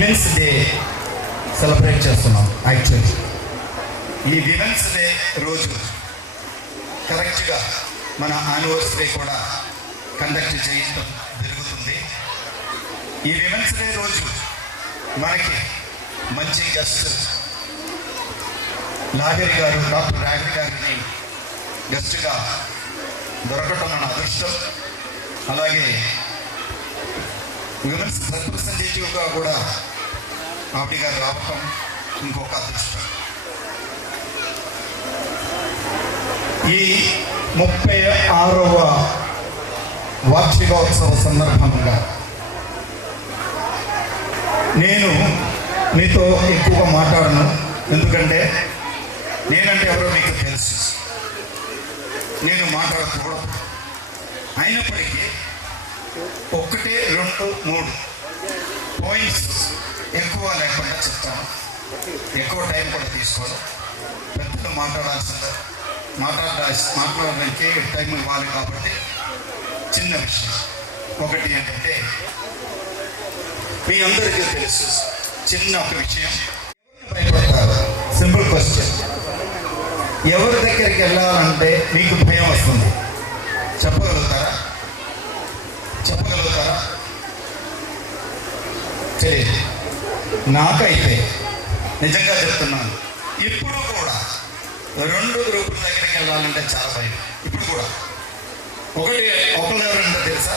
Women's day celebrate చేస్తున్నాం. Actually ఈ women's day రోజు కరెక్ట్గా మన యానివర్సరీ కూడా కండక్ట్ చేయడం జరుగుతుంది. ఈ విమెన్స్ డే రోజు మనకి మంచి గెస్ట్ లాగరి గారు, డాక్టర్ లాగరి గారిని గెస్ట్గా దొరకటం మన అదృష్టం. అలాగే విమెన్స్ రిప్రజెంటేటివ్గా కూడా ఆవిడ గారు రావటం ఇంకొక అదృష్టం. ఈ 36వ వార్షికోత్సవ సందర్భంగా నేను మీతో ఎక్కువగా మాట్లాడను, ఎందుకంటే నేనంటే ఎవరో మీకు తెలుసు, నేను మాట్లాడకూడదు. అయినప్పటికీ 1, 2, 3 పాయింట్స్ ఎక్కువ లేకుండా చెప్తాను. ఎక్కువ టైం కూడా తీసుకోను. పెద్దలు మాట్లాడడానికి టైం ఇవ్వాలి కాబట్టి చిన్న విషయం ఒకటి ఏంటంటే, మీ అందరికీ తెలుసు, చిన్న ఒక విషయం. భయపడతారు. సింపుల్ క్వశ్చన్, ఎవరి దగ్గరికి వెళ్ళాలంటే మీకు భయం వస్తుంది? చెప్పగలుగుతారా? తెలియదు. నాకైతే నిజంగా చెప్తున్నాను, ఇప్పుడు కూడా 2 గ్రూపుల దగ్గరికి వెళ్ళాలంటే చాలా భయం. ఇప్పుడు కూడా ఒకళ్ళు ఎవరంటే తెలుసా?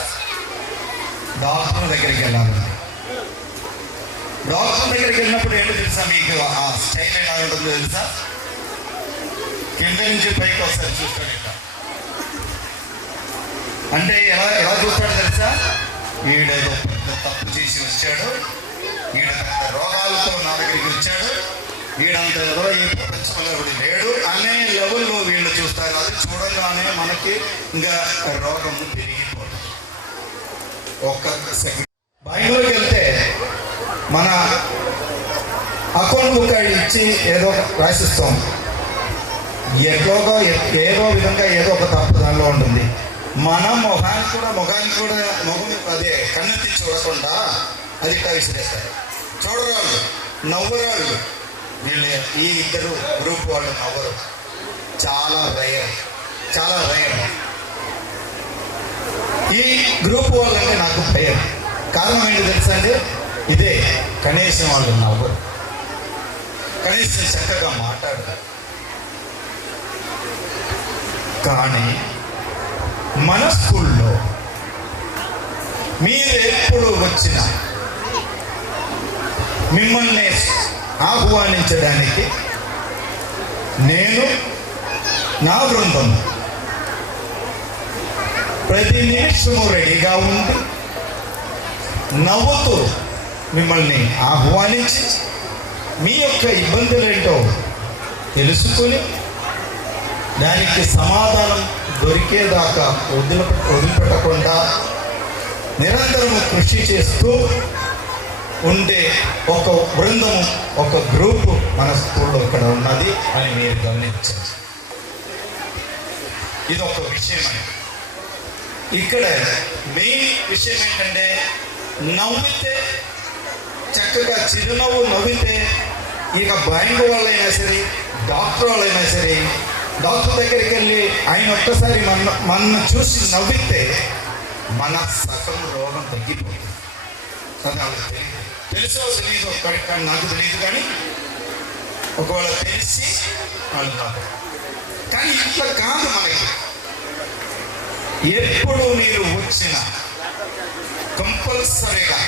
డాక్టర్ దగ్గరికి వెళ్ళాలంటే. డాక్టర్ దగ్గరికి వెళ్ళినప్పుడు ఏంటో తెలుసా మీకు? ఆ స్టైల్ ఎలా ఉంటుందో తెలుసా? కింద నుంచి పైకి ఒకసారి చూస్తాడు. ఇట్లా అంటే ఎలా చూస్తాడు తెలుసా? వీడేదో పెద్ద తప్పు చేసి వచ్చాడు, వీడు పెద్ద రోగాలతో నా దగ్గరికి వచ్చాడు, వీడంత ఏదో ఈ ప్రపంచంలో లేడు అనే లెవెల్లో వీళ్ళు చూస్తారు. అది చూడగానే మనకి ఇంకా రోగం పెరిగిపోతుంది. ఒక్క సెకండ్ బయటలోకి వెళ్తే మన అకౌంట్ బుక్ ఇచ్చి ఏదో రాసిస్తాం. ఏదో విధంగా ఏదో ఒక తప్పు దానిలో ఉంటుంది. మన ముఖానికి కూడా అదే కన్నెత్తి చూడకుండా అది ఇట్లా విసిరేస్తారు. చూడరాళ్ళు, నవ్వరాళ్ళు. వీళ్ళు ఈ 2 గ్రూప్ వాళ్ళు నవ్వరు. చాలా రేర్. ఈ గ్రూప్ వాళ్ళంటే నాకు భయం. కారణం ఏంటి తెలుసా అండి? ఇదే, కనీసం వాళ్ళు నవ్వరు, కనీసం చక్కగా మాట్లాడరు. కానీ మన స్కూల్లో మీరు ఎప్పుడు వచ్చినా మిమ్మల్ని ఆహ్వానించడానికి నేను, నా బృందం ప్రతి నిమిషము రెడీగా ఉండి నవ్వుతూ మిమ్మల్ని ఆహ్వానించి మీ యొక్క ఇబ్బందులేంటో తెలుసుకొని దానికి సమాధానం దొరికేదాకా వదిలిపెట్టకుండా నిరంతరము కృషి చేస్తూ ఉండే ఒక బృందం, ఒక గ్రూపు మన స్కూల్లో ఇక్కడ ఉన్నది అని మీరు గమనించారు. ఇది ఒక విషయం. ఇక్కడ మెయిన్ విషయం ఏంటంటే, నవ్వితే చక్కగా చిరునవ్వు నవ్వితే, ఇక బ్యాంకు వాళ్ళైనా సరే, డాక్టర్ వాళ్ళైనా సరే, డాక్టర్ దగ్గరికి వెళ్ళి ఆయన ఒక్కసారి మన చూసి నవ్వితే మన సగం రోగం తగ్గిపోతుంది. తెలుసో తెలియదు, కానీ నాకు తెలియదు. కానీ ఒకవేళ తెలిసి వాళ్ళు నవ్వు. కానీ ఇట్లా కాదు మనకి. ఎప్పుడు మీరు వచ్చినా కంపల్సరీగా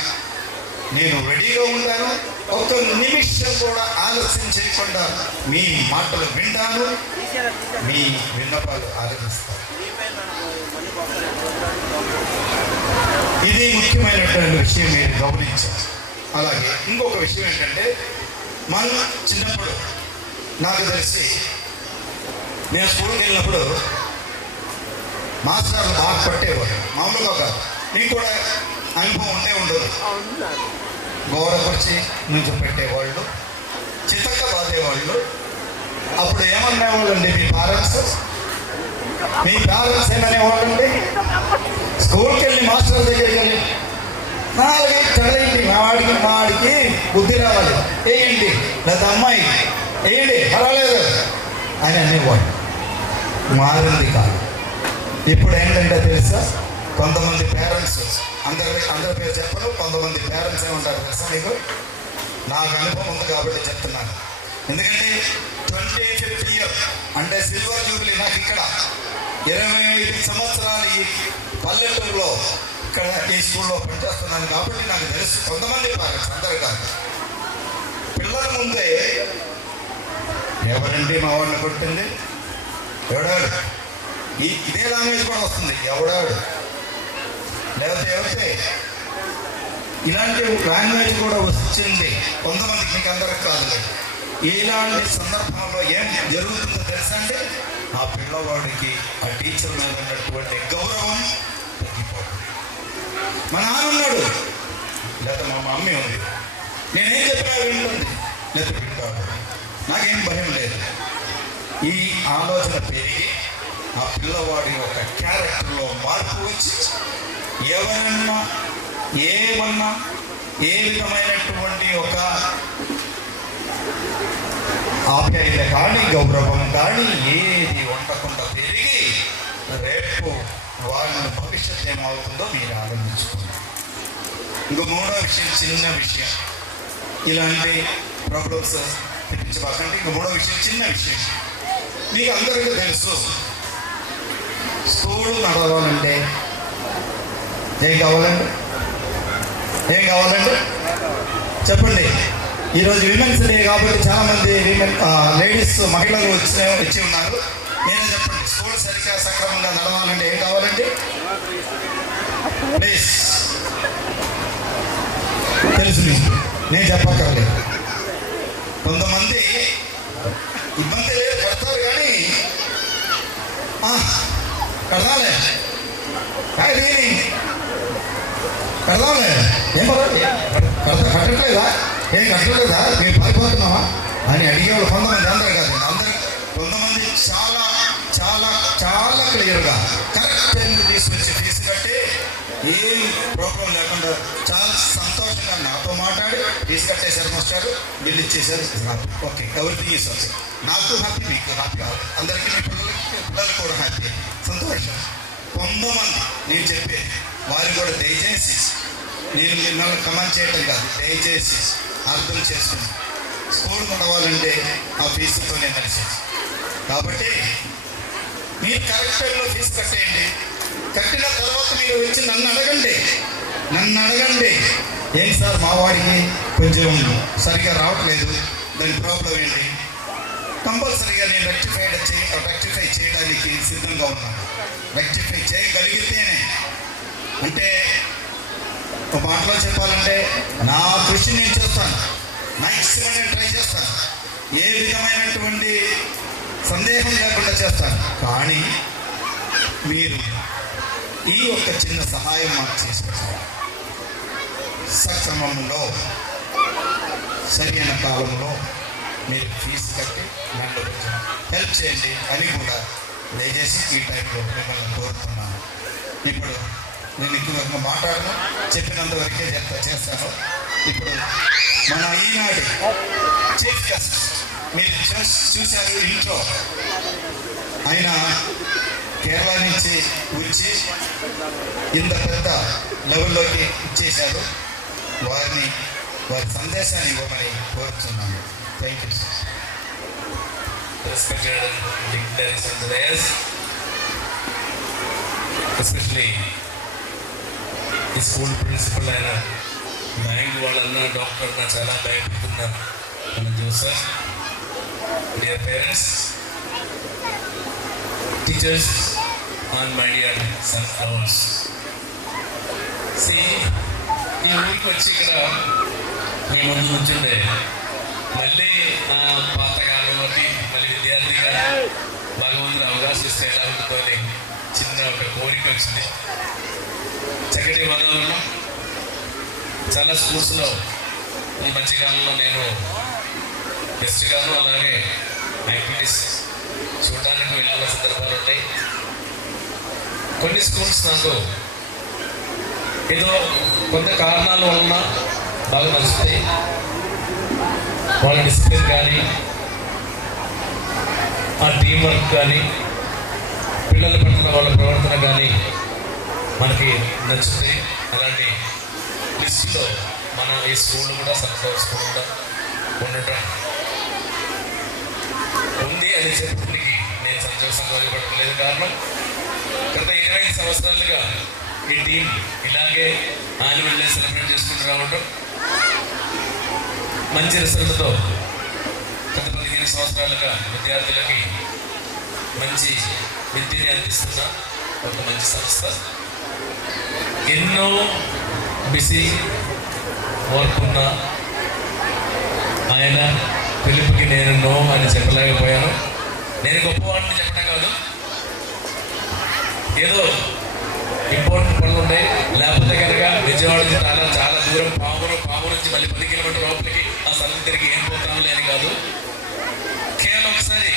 నేను రెడీగా ఉంటాను. ఒక్క నిమిషం కూడా ఆలస్యం చేయకుండా మీ మాటలు వింటాను, మీ విన్నపాలు ఆలోచిస్తాను. ఇది ముఖ్యమైనటువంటి విషయం, మీరు గమనించాలి. అలాగే ఇంకొక విషయం ఏంటంటే, మన చిన్నప్పుడు నాకు తెలిసి నేను స్కూల్కి వెళ్ళినప్పుడు మాస్టర్లు బాగా పట్టేవాడు. మామూలుగా కాదు, మీకు కూడా అనుభవం ఉండే ఉండదు. గౌరవపరిచి నుంచి పెట్టేవాళ్ళు, చితక్క బాధేవాళ్ళు. అప్పుడు ఏమనేవాళ్ళండి మీ పేరెంట్స్ ఏమనేవాళ్ళండి? స్కూల్కి వెళ్ళి మాస్టర్ దగ్గరికి వెళ్ళి నాలుగే చదవండి, మావాడికి బుద్ధి రావాలి, వేయండి, లేదా అమ్మాయి వేయండి పర్వాలేదు అని అనేవాడు. మారింది కాదు. ఇప్పుడు ఏంటంటే తెలుసా, కొంతమంది పేరెంట్స్, అందరి పేరు చెప్పరు, కొంతమంది పేరెంట్స్ ఏమంటారు తెలుసా మీకు? నాకు అనుభవం ఉంది కాబట్టి చెప్తున్నాను. ఎందుకంటే 25th year అంటే సిల్వర్ జూబ్లీ నాకు ఇక్కడ 25 సంవత్సరాలు ఈ పల్లెటూరులో ఇక్కడ ఈ స్కూల్లో పనిచేస్తున్నాను కాబట్టి నాకు తెలుసు. కొంతమంది పేరెంట్స్, అందరు కాదు. పిల్లల ముందే ఎవరండి మా వాడిని కొట్టింది, ఎవడాడు, ఇదే లాంగ్వేజ్ కూడా వస్తుంది, ఎవడాడు, లేకపోతే ఎవరితే ఇలాంటి లాంగ్వేజ్ కూడా వచ్చింది కొంతమందికి, మీకు అందరికి కాదు. ఇలాంటి సందర్భంలో ఏం జరుగుతుందో తెలుసా అంటే, ఆ పిల్లవాడికి ఆ టీచర్ మీద ఉన్నటువంటి గౌరవం తగ్గిపోతుంది. మా నాన్న ఉన్నాడు, లేదా మా మమ్మీ ఉంది, నేనేం చెప్పినా వింటుంది, లేదా వింటాడు, నాకేం భయం లేదు. ఈ ఆలోచన పెరిగి ఆ పిల్లవాడి యొక్క క్యారెక్టర్లో మార్పు వచ్చి ఎవరన్నా ఏమన్నా ఏ విధమైనటువంటి ఒక ఆప్యాయత కానీ గౌరవం కానీ ఏది ఉండకుండా పెరిగి రేపు వాళ్ళ భవిష్యత్తు ఏమవుతుందో మీరు ఆలోచించుకోండి. ఇంకో మూడో విషయం, చిన్న విషయం, ఇలాంటి ప్రాబ్లమ్స్ తెప్పించబాకండి. ఇంకో మూడో విషయం, చిన్న విషయం, మీకు అందరికీ తెలుసు, స్కూల్ నడవాలంటే ఏం కావాలండి? ఏం కావాలండి చెప్పండి. ఈరోజు విమెన్స్ డే కాబట్టి చాలామంది లేడీస్ మహిళలు వచ్చి ఉన్నారు. నేనే చెప్పండి, స్కూల్ సరిగ్గా సక్రమంగా నడవాలంటే ఏం కావాలండి? ప్లీజ్, తెలుసు నేను చెప్పక్కర్లేదు. కొంతమంది ఇబ్బంది లేదు, పడతారు, కానీ కడదాలే కడదాలే ఏం కట్టట్లేదా, ఏం కట్టలేదా, మీరు పారిపోతున్నావా అని అడిగేవాళ్ళు కొంతమంది, అందరు కాదు, అందరు కొంతమంది చాలా చాలా చాలా క్లియర్గా కరెక్ట్ టైంకి తీసుకొచ్చి ఫీజు కట్టి ఏం ప్రాబ్లం లేకుండా చాలా సంతోషంగా నాతో మాట్లాడి ఫీజు కట్టేశారు, మాస్టారు బిల్లు ఇచ్చేసారు, ఓకే, ఎవ్రీథింగ్ ఈజ్ ఓకే, నాకు హ్యాపీ, మీకు హ్యాపీ, అందరికీ మీ పిల్లలు కూడా హ్యాపీ, సంతోషం. కొంతమంది నేను చెప్పే వారు కూడా దయచేసి, నేను మిమ్మల్ని కమెంట్ చేయటం కాదు, దయచేసి అర్థం చేసుకుని స్కూల్ నడవాలంటే ఆ ఫీజుతోనే నడిచేది. కాబట్టి మీరు కరెక్ట్ టైంలో ఫీజు కట్టేయండి. కట్టిన తర్వాత మీరు వచ్చి నన్ను అడగండి, ఏంటి సార్ మా వాడికి కొంచెం సరిగా రావట్లేదు, దాని ప్రాబ్లం ఏంటి, కంపల్సరీగా నేను రెక్టిఫై చేయడానికి సిద్ధంగా ఉన్నాను. రెక్టిఫై చేయగలిగితేనే, అంటే ఒక మాటలో చెప్పాలంటే నా కృషి నేను చేస్తాను, మ్యాక్సిమం నేను ట్రై చేస్తాను, ఏ విధమైనటువంటి సందేహం లేకుండా చేస్తాను. కానీ మీరు ఈ యొక్క చిన్న సహాయం మాకు చేసుకుంటారు, సక్రమంలో సరైన కాలంలో మీరు ఫీజు కట్టి నన్ను హెల్ప్ చేయండి అని కూడా దయచేసి ఈ టైంలో మిమ్మల్ని కోరుతున్నాను. ఇప్పుడు నేను ఎక్కువ మాట్లాడను, చెప్పినంత వరకే చేస్తాను. ఇప్పుడు మన ఈనాడు చీఫ్ గెస్ట్ మీరు చూశారు, ఇంట్లో ఆయన కేరళ నుంచి వచ్చి ఇంత పెద్ద లెవెల్లోకి ఇచ్చేశారు. వారి సందేశాన్ని ఇవ్వమని కోరుతున్నాను. Thank you. Respected dignitaries and theirs, especially the school principal అయిన బ్యాంక్ వాళ్ళన్నా డాక్టర్ అన్నా చాలా భయపడుతున్నారు మనం చూసా. Dear parents, teachers and my dear son flowers, ఈ ఊరికి వచ్చి ఇక్కడ మీ ముందు కూర్చుంటే మళ్ళీ నా పాతకాలంలోకి మళ్ళీ విద్యార్థిగా భగవంతుడు అవకాశం ఇస్తే ఎలా ఉంటుందని చిన్న ఒక కోరిక వచ్చింది. చక్కటి వాతావరణం, చాలా స్కూల్స్లో ఈ మధ్యకాలంలో నేను గెస్ట్గాను అలాగే యాక్టివిటీస్ చూడడానికి వెళ్ళిన సందర్భాలు ఉన్నాయి. కొన్ని స్కూల్స్ నాకు ఏదో కొంత కారణాల వలన బాగా నడుస్తాయి. వాళ్ళ డిసిప్లిన్ కానీ, ఆ టీం వర్క్ కానీ, పిల్లల పట్ల వాళ్ళ ప్రవర్తన కానీ మనకి నచ్చుతాయి. అలాంటి లిస్టులో మన ఈ స్కూల్ కూడా సన్ఫ్లవర్ స్కూల్ కూడా ఉండటం ఉంది అని చెప్పడానికి నేను సంతోషపడలేదు. కారణం గత 25 సంవత్సరాలుగా ఈ టీం ఇలాగే యాన్యువల్ డే సెలబ్రేట్ చేసుకుంటూ రావడం, మంచి రిజల్ట్తో గత 15 సంవత్సరాలుగా విద్యార్థులకి మంచి విద్యని అందిస్తున్న ఒక మంచి సంస్థ. ఎన్నో బిజీ వర్క్ ఉన్న ఆయన పిలుపుకి నేను నో అని చెప్పలేకపోయాను. నేను గొప్పవాడిని చెప్పడం కాదు, ఏదో ఇంపార్టెంట్ పనులు ఉన్నాయి. లేకపోతే కనుక విజయవాడ నుంచి చాలా దూరం పాము నుంచి మళ్ళీ 10 కిలోమీటర్ లోపలికి ఆ స్థలం తిరిగి ఏం పోతాము అని కాదు. కేవలం ఒకసారి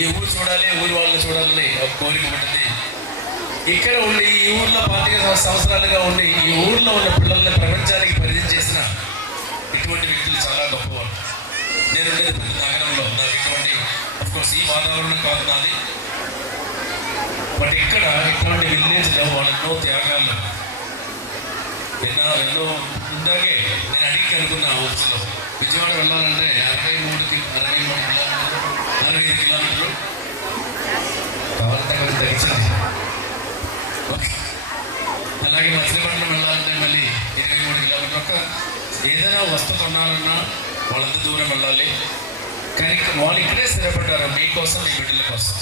ఈ ఊరు చూడాలి, ఊరి వాళ్ళని చూడాలని ఒక కోరిక ఉంటుంది. ఇక్కడ ఉండి ఈ ఊర్లో 25 సంవత్సరాలుగా ఉండి ఈ ఊర్లో ఉన్న పిల్లల్ని ప్రపంచానికి పరిచయం చేసిన ఇటువంటి వ్యక్తులు చాలా గొప్పవాళ్ళు. నేను ఉండేది ప్రతి నగరంలో, నాకు ఇటువంటి అఫ్కోర్స్ ఈ వాతావరణం కాదు నాది, బట్ ఇక్కడ ఇట్లాంటి విలేజ్లో వాళ్ళు ఎన్నో త్యాగాలు ఎన్నో ఇందాకే నేను అడిగి అనుకున్నా ఊర్లో విజయవాడ వెళ్ళాలంటే 45 కిలోమీటర్లు కావాలంటే తగ్గించండి. అలాగే మచిలీపట్నం వెళ్ళాలంటే మళ్ళీ 23 కిలోమీటర్లు. ఒక ఏదైనా వస్తువు కొనాలన్నా వాళ్ళంత దూరం వెళ్ళాలి. కానీ వాళ్ళు ఇక్కడే స్థిరపడ్డారు మీకోసం, మీ బిడ్డల కోసం.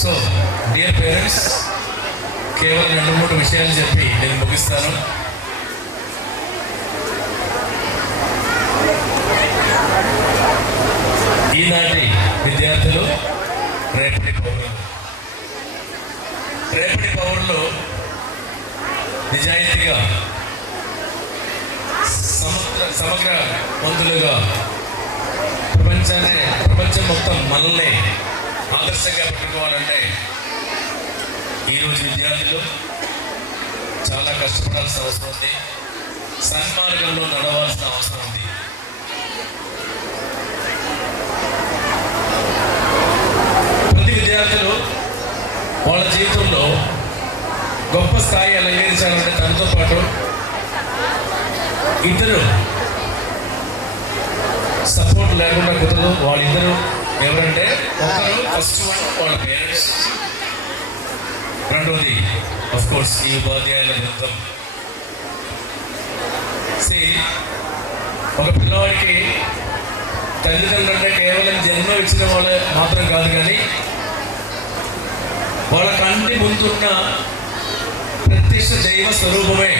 సో డియర్ పేరెంట్స్, కేవలం 2-3 విషయాలు చెప్పి నేను ముగిస్తాను. ఈనాటి విద్యార్థులు రేపటి పౌరులు. రేపటి పౌరులు నిజాయితీగా సమగ్ర వంతులుగా ప్రపంచం మొత్తం మనల్ని ఆదర్శంగా పెట్టుకోవాలంటే ఈరోజు విద్యార్థులు చాలా కష్టపడాల్సిన అవసరం ఉంది. సన్మార్గంలో నడవాల్సిన అవసరం ఉంది. ప్రతి విద్యార్థులు వాళ్ళ జీవితంలో గొప్ప స్థాయి అలంకరించాలంటే తనతో పాటు ఇద్దరు సపోర్ట్ లేకుండా కుదరదు. వాళ్ళిద్దరు ఎవరంటే, ఒకరు ఫస్ట్ వన్ వాళ్ళ పేరెంట్స్, రెండవది ఆఫ్ కోర్స్ ఈ ఉపాధ్యాయుల బృందం. ఒక పిల్లవాడికి తల్లిదండ్రులు అంటే కేవలం జన్మ ఇచ్చిన వాళ్ళు మాత్రం కాదు, కానీ వాళ్ళ కంటి ముందున్న ప్రత్యక్ష దైవ స్వరూపమే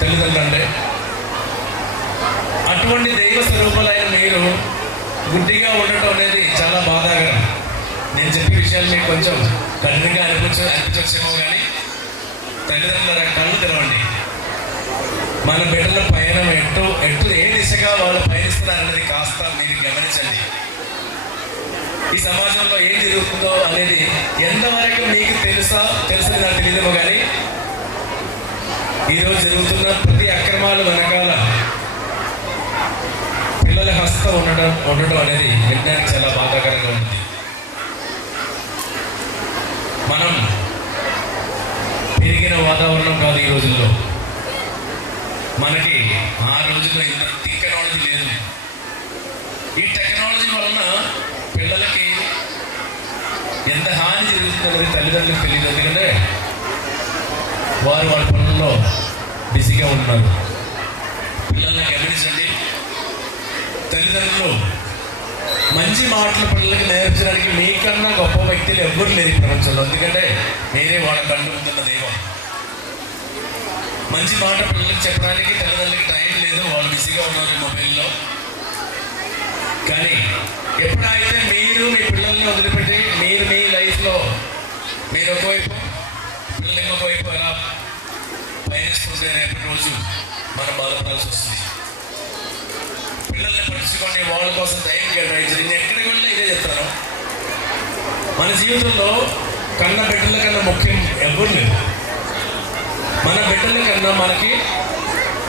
తల్లిదండ్రులు అంటే. అటువంటి దైవ స్వరూపాలైన మీరు గుడ్డిగా ఉండటం అనేది చాలా బాధాకరం. నేను చెప్పే విషయాలు మీకు కొంచెం కఠినంగా అనిపించచ్చేమో, కానీ తల్లిదండ్రుల కళ్ళు తెరవండి. మన బిడ్డల పయనం ఎటు ఏ దిశగా వాళ్ళు పయనిస్తున్నారనేది కాస్త మీరు గమనించండి. ఈ సమాజంలో ఏం జరుగుతుందో అనేది ఎంతవరకు మీకు తెలుసని నాకు తెలియదేమో, కానీ ఈరోజు జరుగుతున్న ప్రతి అక్రమాలు వెనకాల పిల్లల హస్తం ఉండటం అనేది వినడానికి చాలా బాధాకరంగా ఉంది. మనం పెరిగిన వాతావరణం కాదు ఈ రోజుల్లో. మనకి ఆ రోజుల్లో ఇంత టెక్నాలజీ లేదు. ఈ టెక్నాలజీ వలన పిల్లలకి ఎంత హాని జరుగుతుందనేది తల్లిదండ్రులకు తెలియదు. ఎందుకంటే వారు వాళ్ళ పనుల్లో బిజీగా ఉన్నారు. పిల్లల్ని గమనించండి. తల్లిదండ్రులు మంచి మాటలు పిల్లలకి నేర్పించడానికి మీకన్నా గొప్ప వ్యక్తులు ఎవ్వరు లేరు ఈ ప్రపంచంలో. ఎందుకంటే మీరే వాళ్ళ కళ్ళు ఉంటున్న దైవం. మంచి మాట పిల్లలకి చెప్పడానికి తల్లిదండ్రులకి టైం లేదు, వాళ్ళు బిజీగా ఉన్నారు మొబైల్లో. కానీ ఎప్పుడైతే మీరు మీ పిల్లల్ని వదిలిపెట్టి మీరు మీ లైఫ్లో మీరు ఒకవైపు పిల్లలు ఇంకొకవైపు ఎలా పయనిస్తుంటే రేపటి రోజు మనం బాధపడాల్సి వస్తుంది. పిల్లల్ని పట్టించుకొని వాళ్ళ కోసం టైం కేటాయించి నేను ఎక్కడికి వెళ్ళి ఇదే చెప్తాను. మన జీవితంలో కన్న బిడ్డల కన్నా ముఖ్యం ఎవరు లేదు. మన బిడ్డల కన్నా మనకి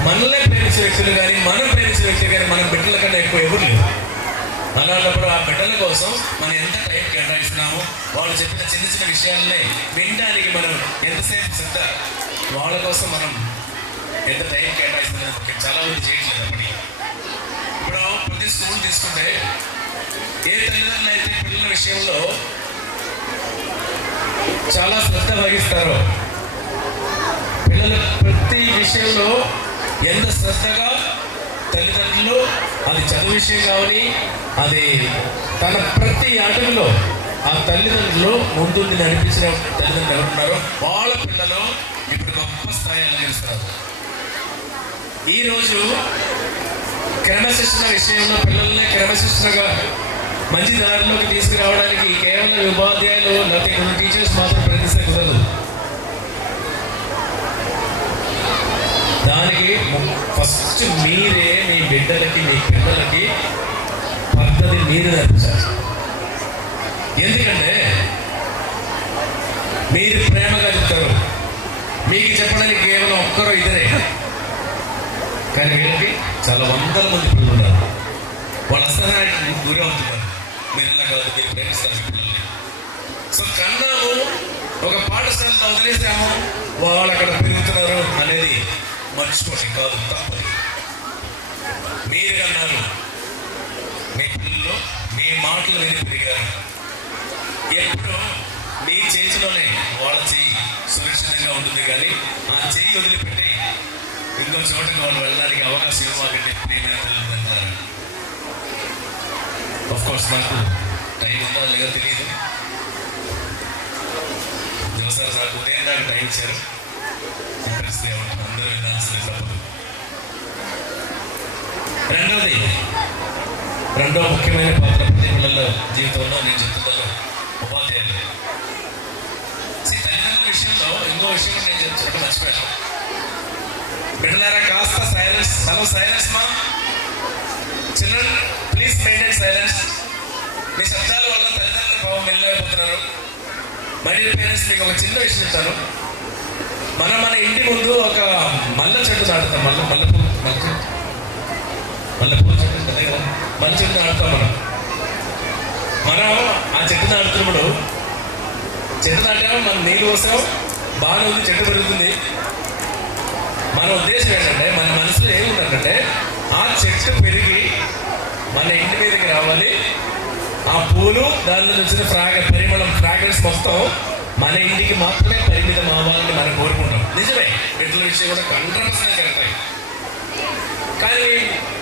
మనల్నే ప్రేమించే వ్యక్తులు కానీ మనం ప్రేమించే వ్యక్తులు కానీ మన బిడ్డల కన్నా ఎక్కువ ఎవరు లేదు. అలాంటప్పుడు ఆ బిడ్డల కోసం మనం ఎంత టైం కేటాయిస్తున్నామో, వాళ్ళు చెప్పిన చిన్న చిన్న విషయాలనే వినడానికి మనం ఎంతసేపు శ్రద్ధ, వాళ్ళ కోసం మనం ఎంత టైం కేటాయిస్తున్నాం చాలా మంది చేయట్లేదు. అప్పటికి ఇప్పుడు ప్రతి స్కూల్ తీసుకుంటే ఏ తల్లిదండ్రులు అయితే పిల్లల విషయంలో చాలా శ్రద్ధ వహిస్తారో, పిల్లల ప్రతి విషయంలో ఎంత శ్రద్ధగా తల్లిదండ్రులు, అది చదువు విషయం కావాలి, అది తన ప్రతి అడుగులో ఆ తల్లిదండ్రులు ముందుండి నడిపించిన తల్లిదండ్రులు ఎవరున్నారో వాళ్ళ పిల్లలు ఇప్పుడు గొప్ప స్థాయి అనుభవిస్తారు. ఈరోజు క్రమశిక్షణ విషయంలో పిల్లల్ని క్రమశిక్షణగా మంచి దారిలోకి తీసుకురావడానికి కేవలం ఉపాధ్యాయులు లేకపోతే టీచర్స్ మాత్రం ప్రయత్నిస్తే కుదరదు. దానికి ఫస్ట్ మీరే మీ బిడ్డలకి, మీ పిల్లలకి పద్ధతి మీరు నేర్పించాలి. ఎందుకంటే మీరు ప్రేమగా చెప్తారు, మీకు చెప్పడానికి కేవలం ఒక్కరో ఇద్దరే, కానీ వీళ్ళకి చాలా వందల మంది పిల్లలు ఉన్నారు. వాళ్ళ అసహాయానికి గురి అవుతున్నారు. మీరు ఎలా కాదు, మీరు ప్రేమిస్తారు పిల్లల్ని. సో కన్నాము ఒక పాఠశాలలో వదిలేసాము, వాళ్ళు అక్కడ పెరుగుతున్నారు అనేది మర్చిపోండి, కాదు, తప్పదు. మీరు కన్నారు, మీ పిల్లలు మీ మాటలు విని పెరిగారు. ఎప్పుడు మీ చేతిలోనే వాళ్ళ చెయ్యి సురక్షితంగా ఉంటుంది, కానీ ఆ చెయ్యి వదిలిపెట్టి ఇంకో చోటకి వాళ్ళు వెళ్ళడానికి అవకాశం ఇవ్వాలంటే ప్రియమైన తల్లిదండ్రులు. ఆఫ్ కోర్స్ నాకు టైం ఉందో లేదో తెలియదు. జోసార్ నాకు ఉదయం దాకా టైం ఇచ్చారు. అందరూ వినాల్సిన తప్పదు. రెండో ముఖ్యమైన పాత్ర ప్రతి పిల్లల జీవితంలో నేను చెప్తున్నాను ఉపాధ్యాయులు. తల్లిదండ్రుల విషయంలో ఇంకో విషయం నేను చెప్పడం మర్చిపోయాను. బిడ్డలారా కాస్త సైలెన్స్. హలో సైలెన్స్ మా చిల్డ్రన్, ప్లీజ్ మెయింటైన్ సైలెన్స్. మీ శబ్దాల వల్ల తల్లిదండ్రుల భావం వెళ్ళలేకపోతున్నారు. మై డియర్ పేరెంట్స్, మీకు ఒక చిన్న విషయం చెప్తాను. మన ఇంటి ముందు ఒక మల్ల చెట్టు నాటుతాం. మల్లెపూల చెట్టు ఉంటుంది కదా, మల్లె చెట్టు నాటుతాం. మనం ఆ చెట్టు నాటుతున్నప్పుడు చెట్టు నాటాము, మనం నీళ్ళు పోసాం, బాగానే ఉంది, చెట్టు పెరుగుతుంది. మన ఉద్దేశం ఏంటంటే, మన మనసులో ఏముందంటే ఆ చెట్టు పెరిగి మన ఇంటి మీదకి రావాలి, ఆ పూలు దానిలో వచ్చిన పరిమళం, ఫ్రాగ్రెన్స్ మొత్తం మన ఇంటికి మాత్రమే పరిమితం అవ్వాలని మనం కోరుకుంటాం. నిజమే, బిడ్డల విషయం కూడా 100% జరుగుతాయి. కానీ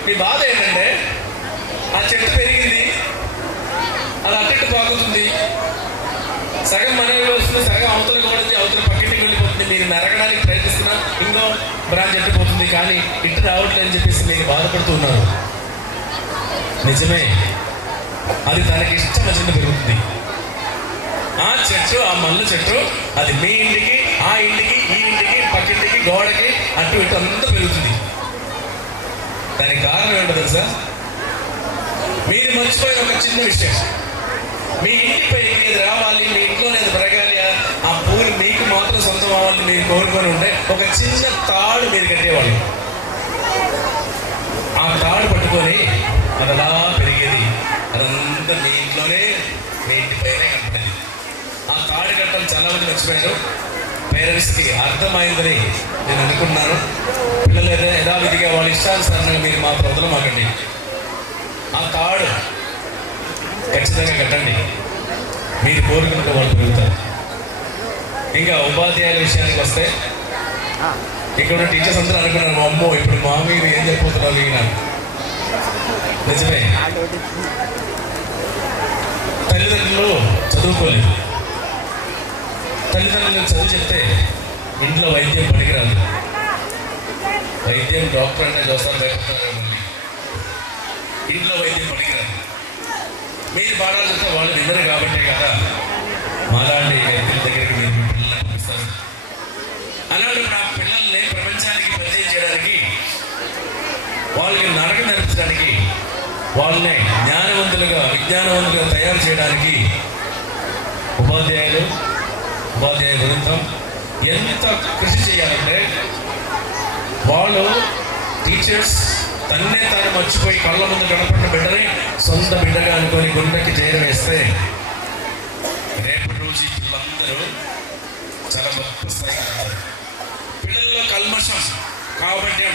మీ బాధ ఏంటంటే ఆ చెట్టు పెరిగింది, అది అట్టు బాగుతుంది, సగం మనలో వస్తుంది, సగం అవతల పడుతుంది, అవతల పక్కింటికి వెళ్ళిపోతుంది. మీరు నరకడానికి ప్రయత్నిస్తున్నా ఇంకో బ్రాంచ్ ఎట్టిపోతుంది, కానీ ఇట్టు రావట్లేదని చెప్పేసి మీరు బాధపడుతున్నారు. నిజమే, అది తనకి ఇష్టం వచ్చింది పెరుగుతుంది. ఆ చెట్టు, ఆ మల్లె చెట్టు, అది మీ ఇంటికి, ఆ ఇంటికి, ఈ ఇంటికి, పక్కింటికి, గోడకి, అటు ఇటు అంతా పెరుగుతుంది. దానికి కారణం ఏంటో తెలుసా? మీరు మర్చిపోయిన ఒక చిన్న విషయం. మీ ఇంటిపై ఇది రావాలి, మీ ఇంట్లో నేను పెరగాలి, ఆ పూలు మీకు మాత్రం సొంతం అవ్వాలి మీరు కోరుకొని ఉంటే ఒక చిన్న తాడు మీరు కట్టేవాళ్ళు. ఆ తాడు పట్టుకొని అది అలా పెరిగేది, అదంతా మీ ఇంట్లోనే, మీ ఇంటి పైనే కనపడేది. ఆ తాడు కట్టడం చాలా మంది మర్చిపోయారు. పేరెంట్స్కి అర్థమైందని నేను అనుకున్నాను. పిల్లలు యథావిధిగా వాళ్ళ ఇష్టానుసారంగా మీరు మాత్రం వదలమాకండి. ఆ తాడు ఖచ్చితంగా కట్టండి, మీరు కోరుకుంటే వాళ్ళు పెరుగుతారు. ఇంకా ఉపాధ్యాయుల విషయానికి వస్తే, ఇక్కడ టీచర్స్ అందరూ అనుకున్నారు, అమ్మో ఇప్పుడు మా మీద ఏం చెప్పబోతున్నారు ఈయన. నిజమే, తల్లిదండ్రులు చదువుకోలేదు. తల్లిదండ్రులకు చదువు చెప్తే ఇంట్లో వైద్యం పనికిరాదు. వైద్యం డాక్టర్ అంటే చూస్తారు, ఇంట్లో వైద్యం పనికిరాదు. మీరు పాఠాలు చెప్తే వాళ్ళు వినరు కాబట్టే కదా మాలాంటి వ్యక్తుల దగ్గరికి మీరు పిల్లల్ని పంపిస్తారు. అలాంటి ఆ పిల్లల్ని ప్రపంచానికి పరిచయం చేయడానికి, వాళ్ళకి నడక నేర్పించడానికి, వాళ్ళని జ్ఞానవంతులుగా, విజ్ఞానవంతులుగా తయారు చేయడానికి ఉపాధ్యాయులు ఉపాధ్యాయ బృందం ఎంత కృషి చేయాలంటే వాళ్ళు టీచర్స్ తన్నే తాను మర్చిపోయి కళ్ళ ముందు కనపడిన బిడ్డని సొంత బిడ్డగా అనుకొని గుండెకి చేరవేస్తే రేపటి రోజు ఈ పిల్లలందరూ చాలా గొప్ప స్థాయికి వెళ్తారు. పిల్లల్లో కల్మషం కాబట్టి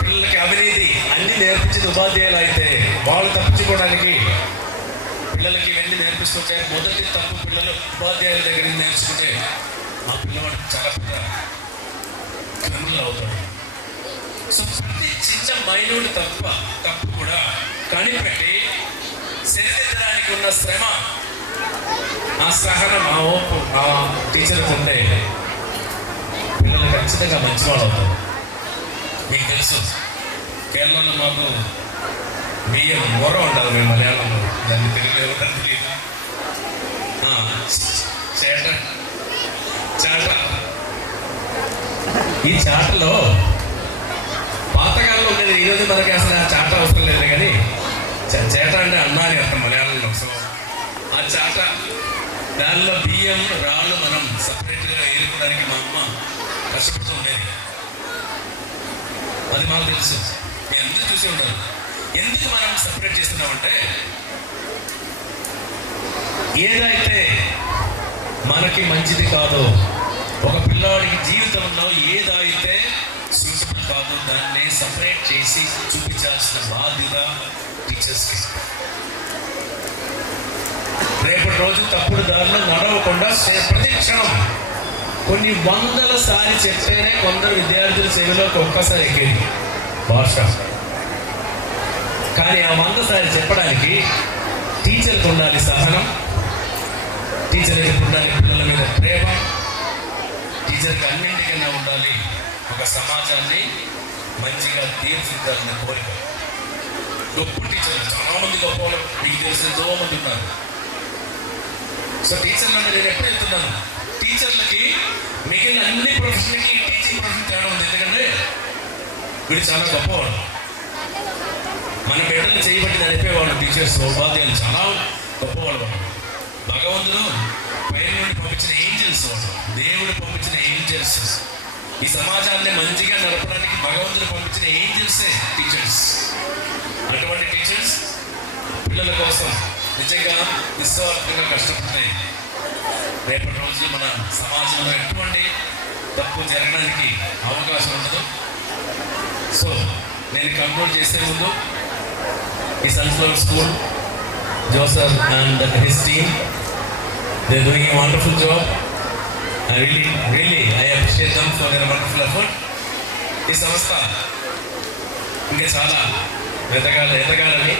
పిల్లలకి అవినీతి అన్ని నేర్పించిన ఉపాధ్యాయులు అయితే వాళ్ళు తప్పించుకోవడానికి పిల్లలకి ఇవన్నీ నేర్పిస్తుంటే మొదటి తప్పు పిల్లలు ఉపాధ్యాయుల దగ్గర నుంచి నేర్చుకుంటే ఆ పిల్లవాడు చాలా పెద్ద క్రిమినల్ అవుతాడు. సో ప్రతి చిన్న మైనూట్ తప్పు కూడా కనిపెట్టి సరిదిద్దడానికి ఉన్న శ్రమ, ఆ సహనం, ఆ ఓపు ఆ టీచర్కి ఉంటే పిల్లలు ఖచ్చితంగా మంచివాళ్ళు అవుతారు. మీకు తెలుసు కేరళలో మాకు బియ్యం మొర ఉంటుంది, మేము మలయాళంలో దాన్ని తెలియదు తెలియదు చాట. ఈ చాటలో పాతకాలంలో ఉండేది, ఈరోజు మనకి అసలు ఆ చాట అవసరం లేదు కానీ చేట అంటే అన్నా అని అర్థం మలయాళంలో. సో ఆ చాట దానిలో బియ్యం రాళ్ళు మనం సపరేట్గా ఏరుకోవడానికి మా అమ్మ కష్టపడుతూ ఉండేది. అది మాకు తెలుసు, మీ అందరూ చూసి ఉంటారు. ఎందుకు మనం సపరేట్ చేస్తున్నామంటే ఏదైతే మనకి మంచిది కాదో, ఒక పిల్లవాడికి జీవితంలో ఏదైతే సూటబుల్ కాదో దాన్ని సపరేట్ చేసి చూపించాల్సిన బాధ్యత టీచర్స్కి. రేపటి రోజు తప్పుడు దారిలో నడవకుండా ప్రతి క్షణం కొన్ని వందల సారి చెప్తేనే కొందరు విద్యార్థుల చెవిలోకి ఒక్కసారి ఎక్కేది భాష. కానీ ఆ 100 సారి చెప్పడానికి టీచర్కి ఉండాలి సహనం, టీచర్కి ఉండాలి పిల్లల మీద ప్రేమ, టీచర్కి అన్నింటికన్నా ఉండాలి ఒక సమాజాన్ని మంచిగా తీర్చిదిద్దాలన్న కోరిక. గొప్ప టీచర్లు చాలా మంది గొప్ప వాళ్ళు మీకు తెలిసిన ఎంతో మంది ఉన్నారు. సో టీచర్లు అంటే నేను ఎప్పుడు చెప్తున్నాను, టీచర్లకి మిగిలిన అన్ని ప్రొఫెషన్కి టీచింగ్ ప్రొఫెషన్ తేడా ఉంది. ఎందుకంటే వీడు చాలా గొప్పవాడు, మన బిడ్డలు చేయబట్టి నడిపేవాడు. టీచర్స్ ఉపాధ్యాయులు చాలా గొప్పవాళ్ళు. భగవంతుడు పైన నుండి పంపించిన ఏంజల్స్ వాళ్ళు, దేవుడు పంపించిన ఏంజల్స్. ఈ సమాజాన్ని మంచిగా నడపడానికి భగవంతుడు పంపించిన ఏంజల్సే టీచర్స్. అటువంటి టీచర్స్ పిల్లల కోసం నిజంగా నిస్వార్థంగా కష్టపడితే రేపటి రోజు మన సమాజంలో ఎటువంటి తప్పు జరగడానికి అవకాశం ఉండదు. సో నేను కంక్లూడ్ చేసే ముందు ఈ sunflower school, Joseph and his team, they're doing a wonderful job. I really appreciate them for their wonderful effort. ఈ సంస్థ ఇంకా చాలా ఎదగాలని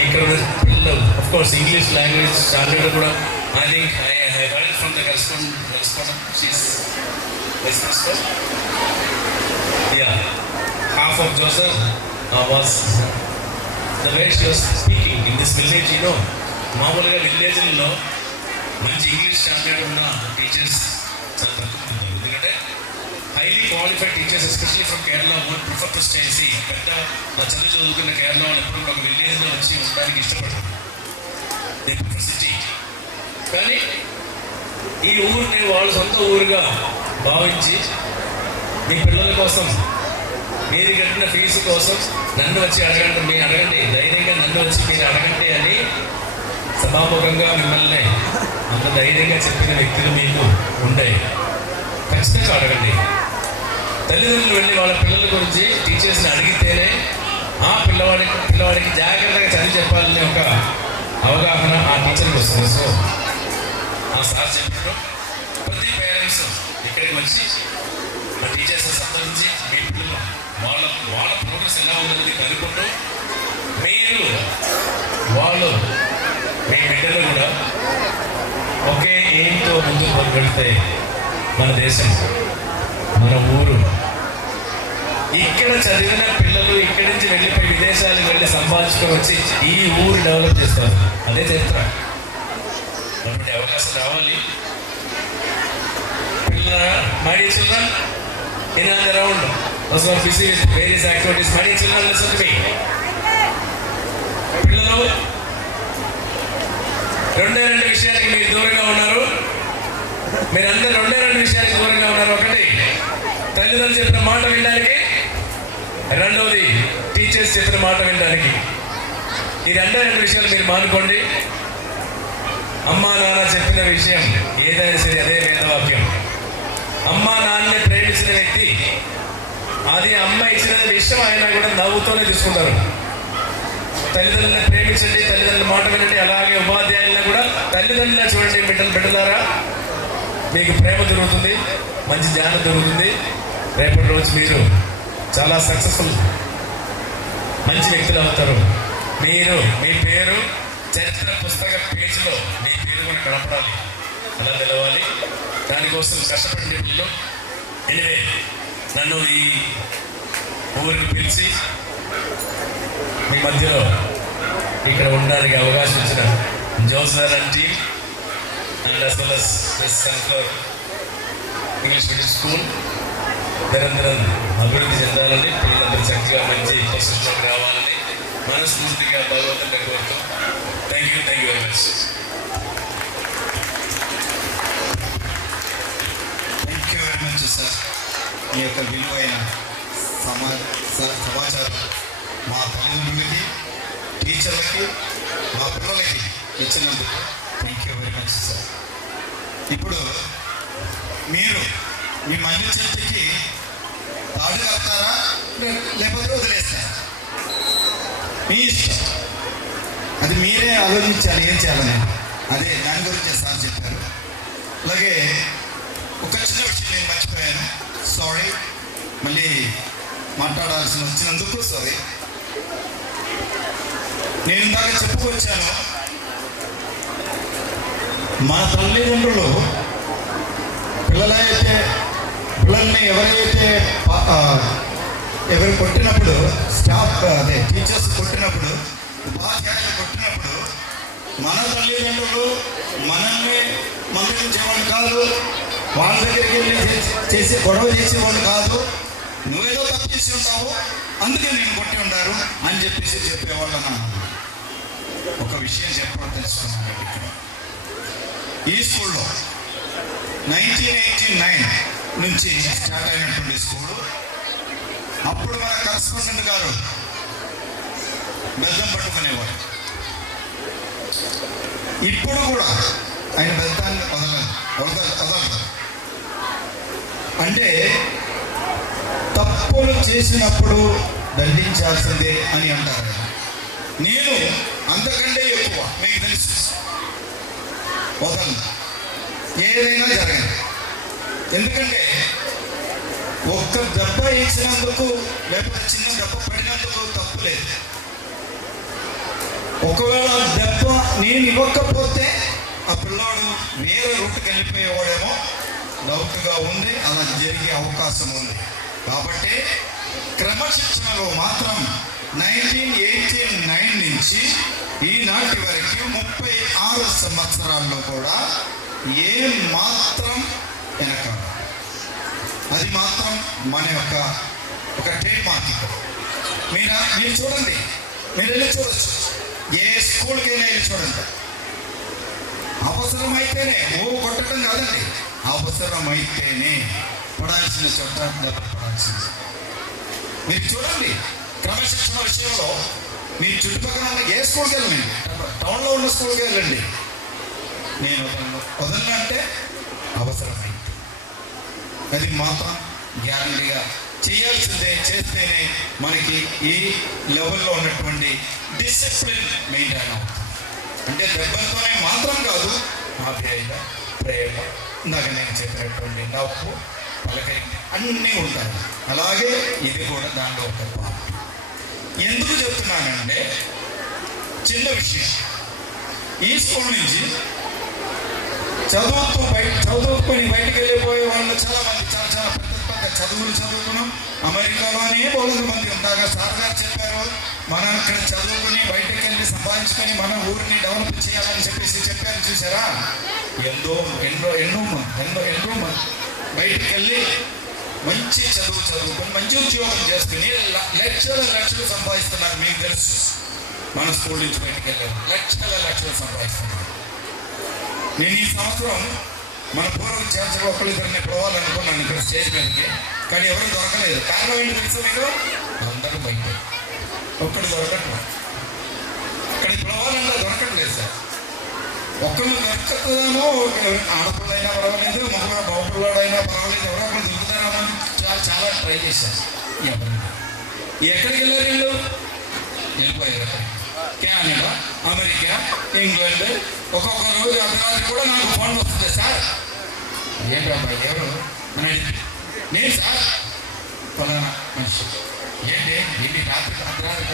ఇక్కడ పిల్లలు of course English language standard కూడా I think I heard it from the correspondent. She's vice principal. Yeah, half of Joseph was the way she was speaking in this village. మామూలుగా విలేజ్లలో మంచి ఇంగ్లీష్ స్టాండర్డ్ ఉన్న teachers చాలా తక్కువ ఉంటారు. ఎందుకంటే highly qualified teachers especially from Kerala would prefer to stay. పెద్ద చదువుకున్న కేరళ వాళ్ళు ఎప్పుడు ఒక విలేజ్లో వచ్చి ఉండడానికి ఇష్టపడతారు. They prefer city. కానీ ఈ ఊరిని వాళ్ళు సొంత ఊరుగా భావించి మీ పిల్లల కోసం, మీరు కట్టిన ఫీజు కోసం నన్ను వచ్చి అడగండి, మీరు అడగండి, ధైర్యంగా నన్ను వచ్చి మీరు అడగండి అని సభాముఖంగా మిమ్మల్ని అంత ధైర్యంగా చెప్పిన వ్యక్తులు మీకు ఉండే. ఖచ్చితంగా అడగండి. తల్లిదండ్రులు వెళ్ళి వాళ్ళ పిల్లల గురించి టీచర్స్ని అడిగితేనే ఆ పిల్లవాడికి జాగ్రత్తగా చదివి చెప్పాలనే ఒక అవగాహన ఆ టీచర్కి వస్తుంది. సో ఆ సార్ చెప్పినట్టు ప్రతి పేరెంట్స్ ఇక్కడికి వచ్చి ఆ టీచర్స్ సందర్శించి మీ పిల్లలు వాళ్ళ ప్రోగ్రెస్ ఎలా ఉందని కనుక్కుంటూ మీరు వాళ్ళు మీ బిడ్డలు కూడా ఒకే ఏంటో ముందుకు వెళ్తే మన దేశం, మన ఊరు, ఇక్కడ చదివిన పిల్లలు ఇక్కడి నుంచి వెళ్ళిపోయి విదేశాలకు వెళ్ళి సంపాదించుకొని వచ్చి ఈ ఊరు డెవలప్ చేస్తారు. అదే చరిత్ర. అటువంటి అవకాశం రావాలి. My dear children, in and around, those who are busy with various activities, my dear children, listen to me. పిల్లలు రెండే రెండు విషయానికి మీరు దూరంగా ఉన్నారు. మీరందరూ రెండే రెండు విషయానికి దూరంగా ఉన్నారు. ఒకటి, తల్లిదండ్రులు చెప్పిన మాట వినడానికి, రెండవది టీచర్స్ చెప్పిన మాట వినడానికి. ఈ రెండే రెండు విషయాలు మీరు మానుకోండి. అమ్మా నాన్న చెప్పిన విషయం ఏదైనా సరే అదే వేదవాక్యం. అమ్మా నాన్నని ప్రేమించిన వ్యక్తి అది అమ్మ ఇచ్చిన విషయం ఆయన కూడా నవ్వుతూనే తీసుకుంటారు. తల్లిదండ్రులను ప్రేమించండి, తల్లిదండ్రుల మాట వినండి. అలాగే ఉపాధ్యాయులను కూడా తల్లిదండ్రులను చూడండి. బిడ్డలారా, మీకు ప్రేమ దొరుకుతుంది, మంచి జ్ఞానం దొరుకుతుంది. రేపటి రోజు మీరు చాలా సక్సెస్ఫుల్ మంచి వ్యక్తులు అవుతారు. మీరు మీ పేరు చరిత్ర పుస్తక పేజీలో మీ పేరు కూడా కనపడాలి, అలా నిలవాలి. దానికోసం కష్టపడిన పిల్లలు ఎనివే నన్ను ఈ ఊరికి పిలిచి మీ మధ్యలో ఇక్కడ ఉండడానికి అవకాశం ఇచ్చిన జోసర్ and team and as well as sunflower English medium school నిరంతరం అభివృద్ధి చెందాలని, పిల్లలందరూ చక్కగా మంచి పొజిషన్లోకి రావాలని మనస్ఫూర్తిగా భగవంతుని కోరుతాం. Thank you very much. Thank you very much sir. మీ యొక్క విలువైన సమాచారం మా తల్లిదండ్రులకి, టీచర్లకి, మా పిల్లలకి ఇచ్చినందుకు thank you very much sir. ఇప్పుడు మీరు మీ మల్లి చెట్టుకి తాడు కడతారా లేకపోతే వదిలేస్తారా? మీ ఇష్టం, అది మీరే ఆలోచించాలి ఏం చేయాలని. అదే దాని గురించి సార్ చెప్పారు. అలాగే ఒక చిన్న విషయం నేను మర్చిపోయాను, సారీ. మళ్ళీ మాట్లాడాల్సి వచ్చినందుకు సారీ. నేను ఇందాక చెప్పుకొచ్చాను, మన తల్లిదండ్రులు పిల్లల్ని ఎవరు కొట్టినప్పుడు, స్టాఫ్ అదే టీచర్స్ కొట్టినప్పుడు, ఉపాధ్యాయులు కొట్టినప్పుడు మన తల్లిదండ్రులు మనల్ని మందలించేవాళ్ళు కాదు, వాళ్ళ దగ్గరికి వెళ్ళి గొడవ చేసేవాళ్ళు కాదు. నువ్వేదో తప్పు చేసి ఉంటావు అందుకే నేను కొట్టి ఉంటారు అని చెప్పేవాళ్ళు అన్నాను. ఒక విషయం చెప్పడం తెలుసుకున్నాను. ఈ స్కూల్లో 1989 నుంచి స్టార్ట్ అయినటువంటి స్కూలు. అప్పుడు మన కరస్పాండెంట్ గారు బెల్లం పట్టుకునేవాడు. ఇప్పుడు కూడా ఆయన బెల్తాన్ని వదలరు. అంటే తప్పులు చేసినప్పుడు దండించాల్సిందే అని అంటారు. నేను అంతకంటే ఎక్కువ మీకు తెలుసు, వదలను, ఏదైనా జరగదు. ఎందుకంటే ఒక్క దెబ్బ ఇచ్చినందుకు లేకపోతే చిన్న దెబ్బ పడినందుకు తప్పు లేదు. ఒకవేళ దెబ్బ నేను ఇవ్వకపోతే ఆ పిల్లాడు వేరే రూట్కి వెళ్ళిపోయేవాడేమో డౌట్గా ఉంది. అలా జరిగే అవకాశం ఉంది. కాబట్టి క్రమశిక్షణలో మాత్రం 1989 నుంచి ఈనాటి వరకు 36 సంవత్సరాల్లో కూడా ఏం మాత్రం వెనక. అది మాత్రం మన యొక్క ఒక ట్రేడ్ మార్క్. మీరు చూడండి, మీరు వెళ్ళి చూడొచ్చు, ఏ స్కూల్కైనా వెళ్ళి చూడండి. అవసరమైతేనే కొట్టడం కాదండి, అవసరమైతేనే పడాల్సిన చోట పడాల్సింది. మీరు చూడండి, క్రమశిక్షణ విషయంలో మీరు చుట్టుపక్కల ఉన్న ఏ స్కూల్కి వెళ్ళండి, టౌన్లో ఉన్న స్కూల్కి వెళ్ళండి. నేను వదలంటే అవసరమైంది, అది మాత్రం గ్యారంటీగా చేయాల్సిందే. చేస్తేనే మనకి ఈ లెవెల్లో ఉన్నటువంటి డిసిప్లిన్ మెయింటైన్ అవుతుంది. అంటే దెబ్బలతోనే మాత్రం కాదు, ఆప్యాయత, ప్రేమ, ఇందాక నేను చెప్పినటువంటి నవ్వు, పలకరి అన్నీ ఉంటాయి. అలాగే ఇది కూడా దానిలో ఒక పాత్ర. ఎందుకు చెప్తున్నానంటే చిన్న విషయం, ఈ స్కూల్ నుంచి చదువుకొని బయటకు వెళ్ళిపోయే వాళ్ళు చాలా మంది, చాలా పెద్ద చదువులు చదువుకున్నాం. అమెరికాలోనే బోలెడు మంది ఉంటాగా. సార్ గారు చెప్పారు, మనం ఇక్కడ చదువుకుని బయటకు వెళ్ళి సంపాదించుకొని మన ఊరిని డెవలప్ చేయాలని చెప్పారు. చూసారా, ఎన్నో మంది బయటకు వెళ్ళి మంచి చదువుకొని మంచి ఉద్యోగం చేసుకుని లక్షలు సంపాదిస్తున్నారు. మీకు తెలుసు, మన స్కూల్ నుంచి బయటకు వెళ్ళారు లక్షలు సంపాదిస్తున్నారు. నేను ఈ సంవత్సరం మన పూర్వ విద్యార్థులు ఒక్కరిద్దరిని పిలవాలనుకున్నాను ఇక్కడ స్టేజ్ మీదకి, కానీ ఎవరు దొరకలేదు. కారణం ఏంటి తెలుసా మీకు? అందరూ బయట, ఒక్కడు దొరకట్లేదు. ఇక్కడ పిలవాలన్నా దొరకట్లేదు సార్. ఒక్కళ్ళు దొరకతుందేమో, ఆడపిల్లైనా పర్వాలేదు, మగపిల్లాడైనా పర్వాలేదు, ఎవరో ఒకరు దొరుకుతారేమో చాలా ట్రై చేశారు. ఎక్కడికి వెళ్ళారు వీళ్ళు? వెళ్ళిపోయారు. Canada, America, England. ఒక్కొక్క రోజు అర్ధరాత్రి కూడా నాకు ఫోన్ వస్తుంది, సార్ ఏంటబ్బా ఎవరు అని అడిగి, నేను సార్ ఫలానా మనిషి. ఏంటి రాత్రి అర్ధరాత్రి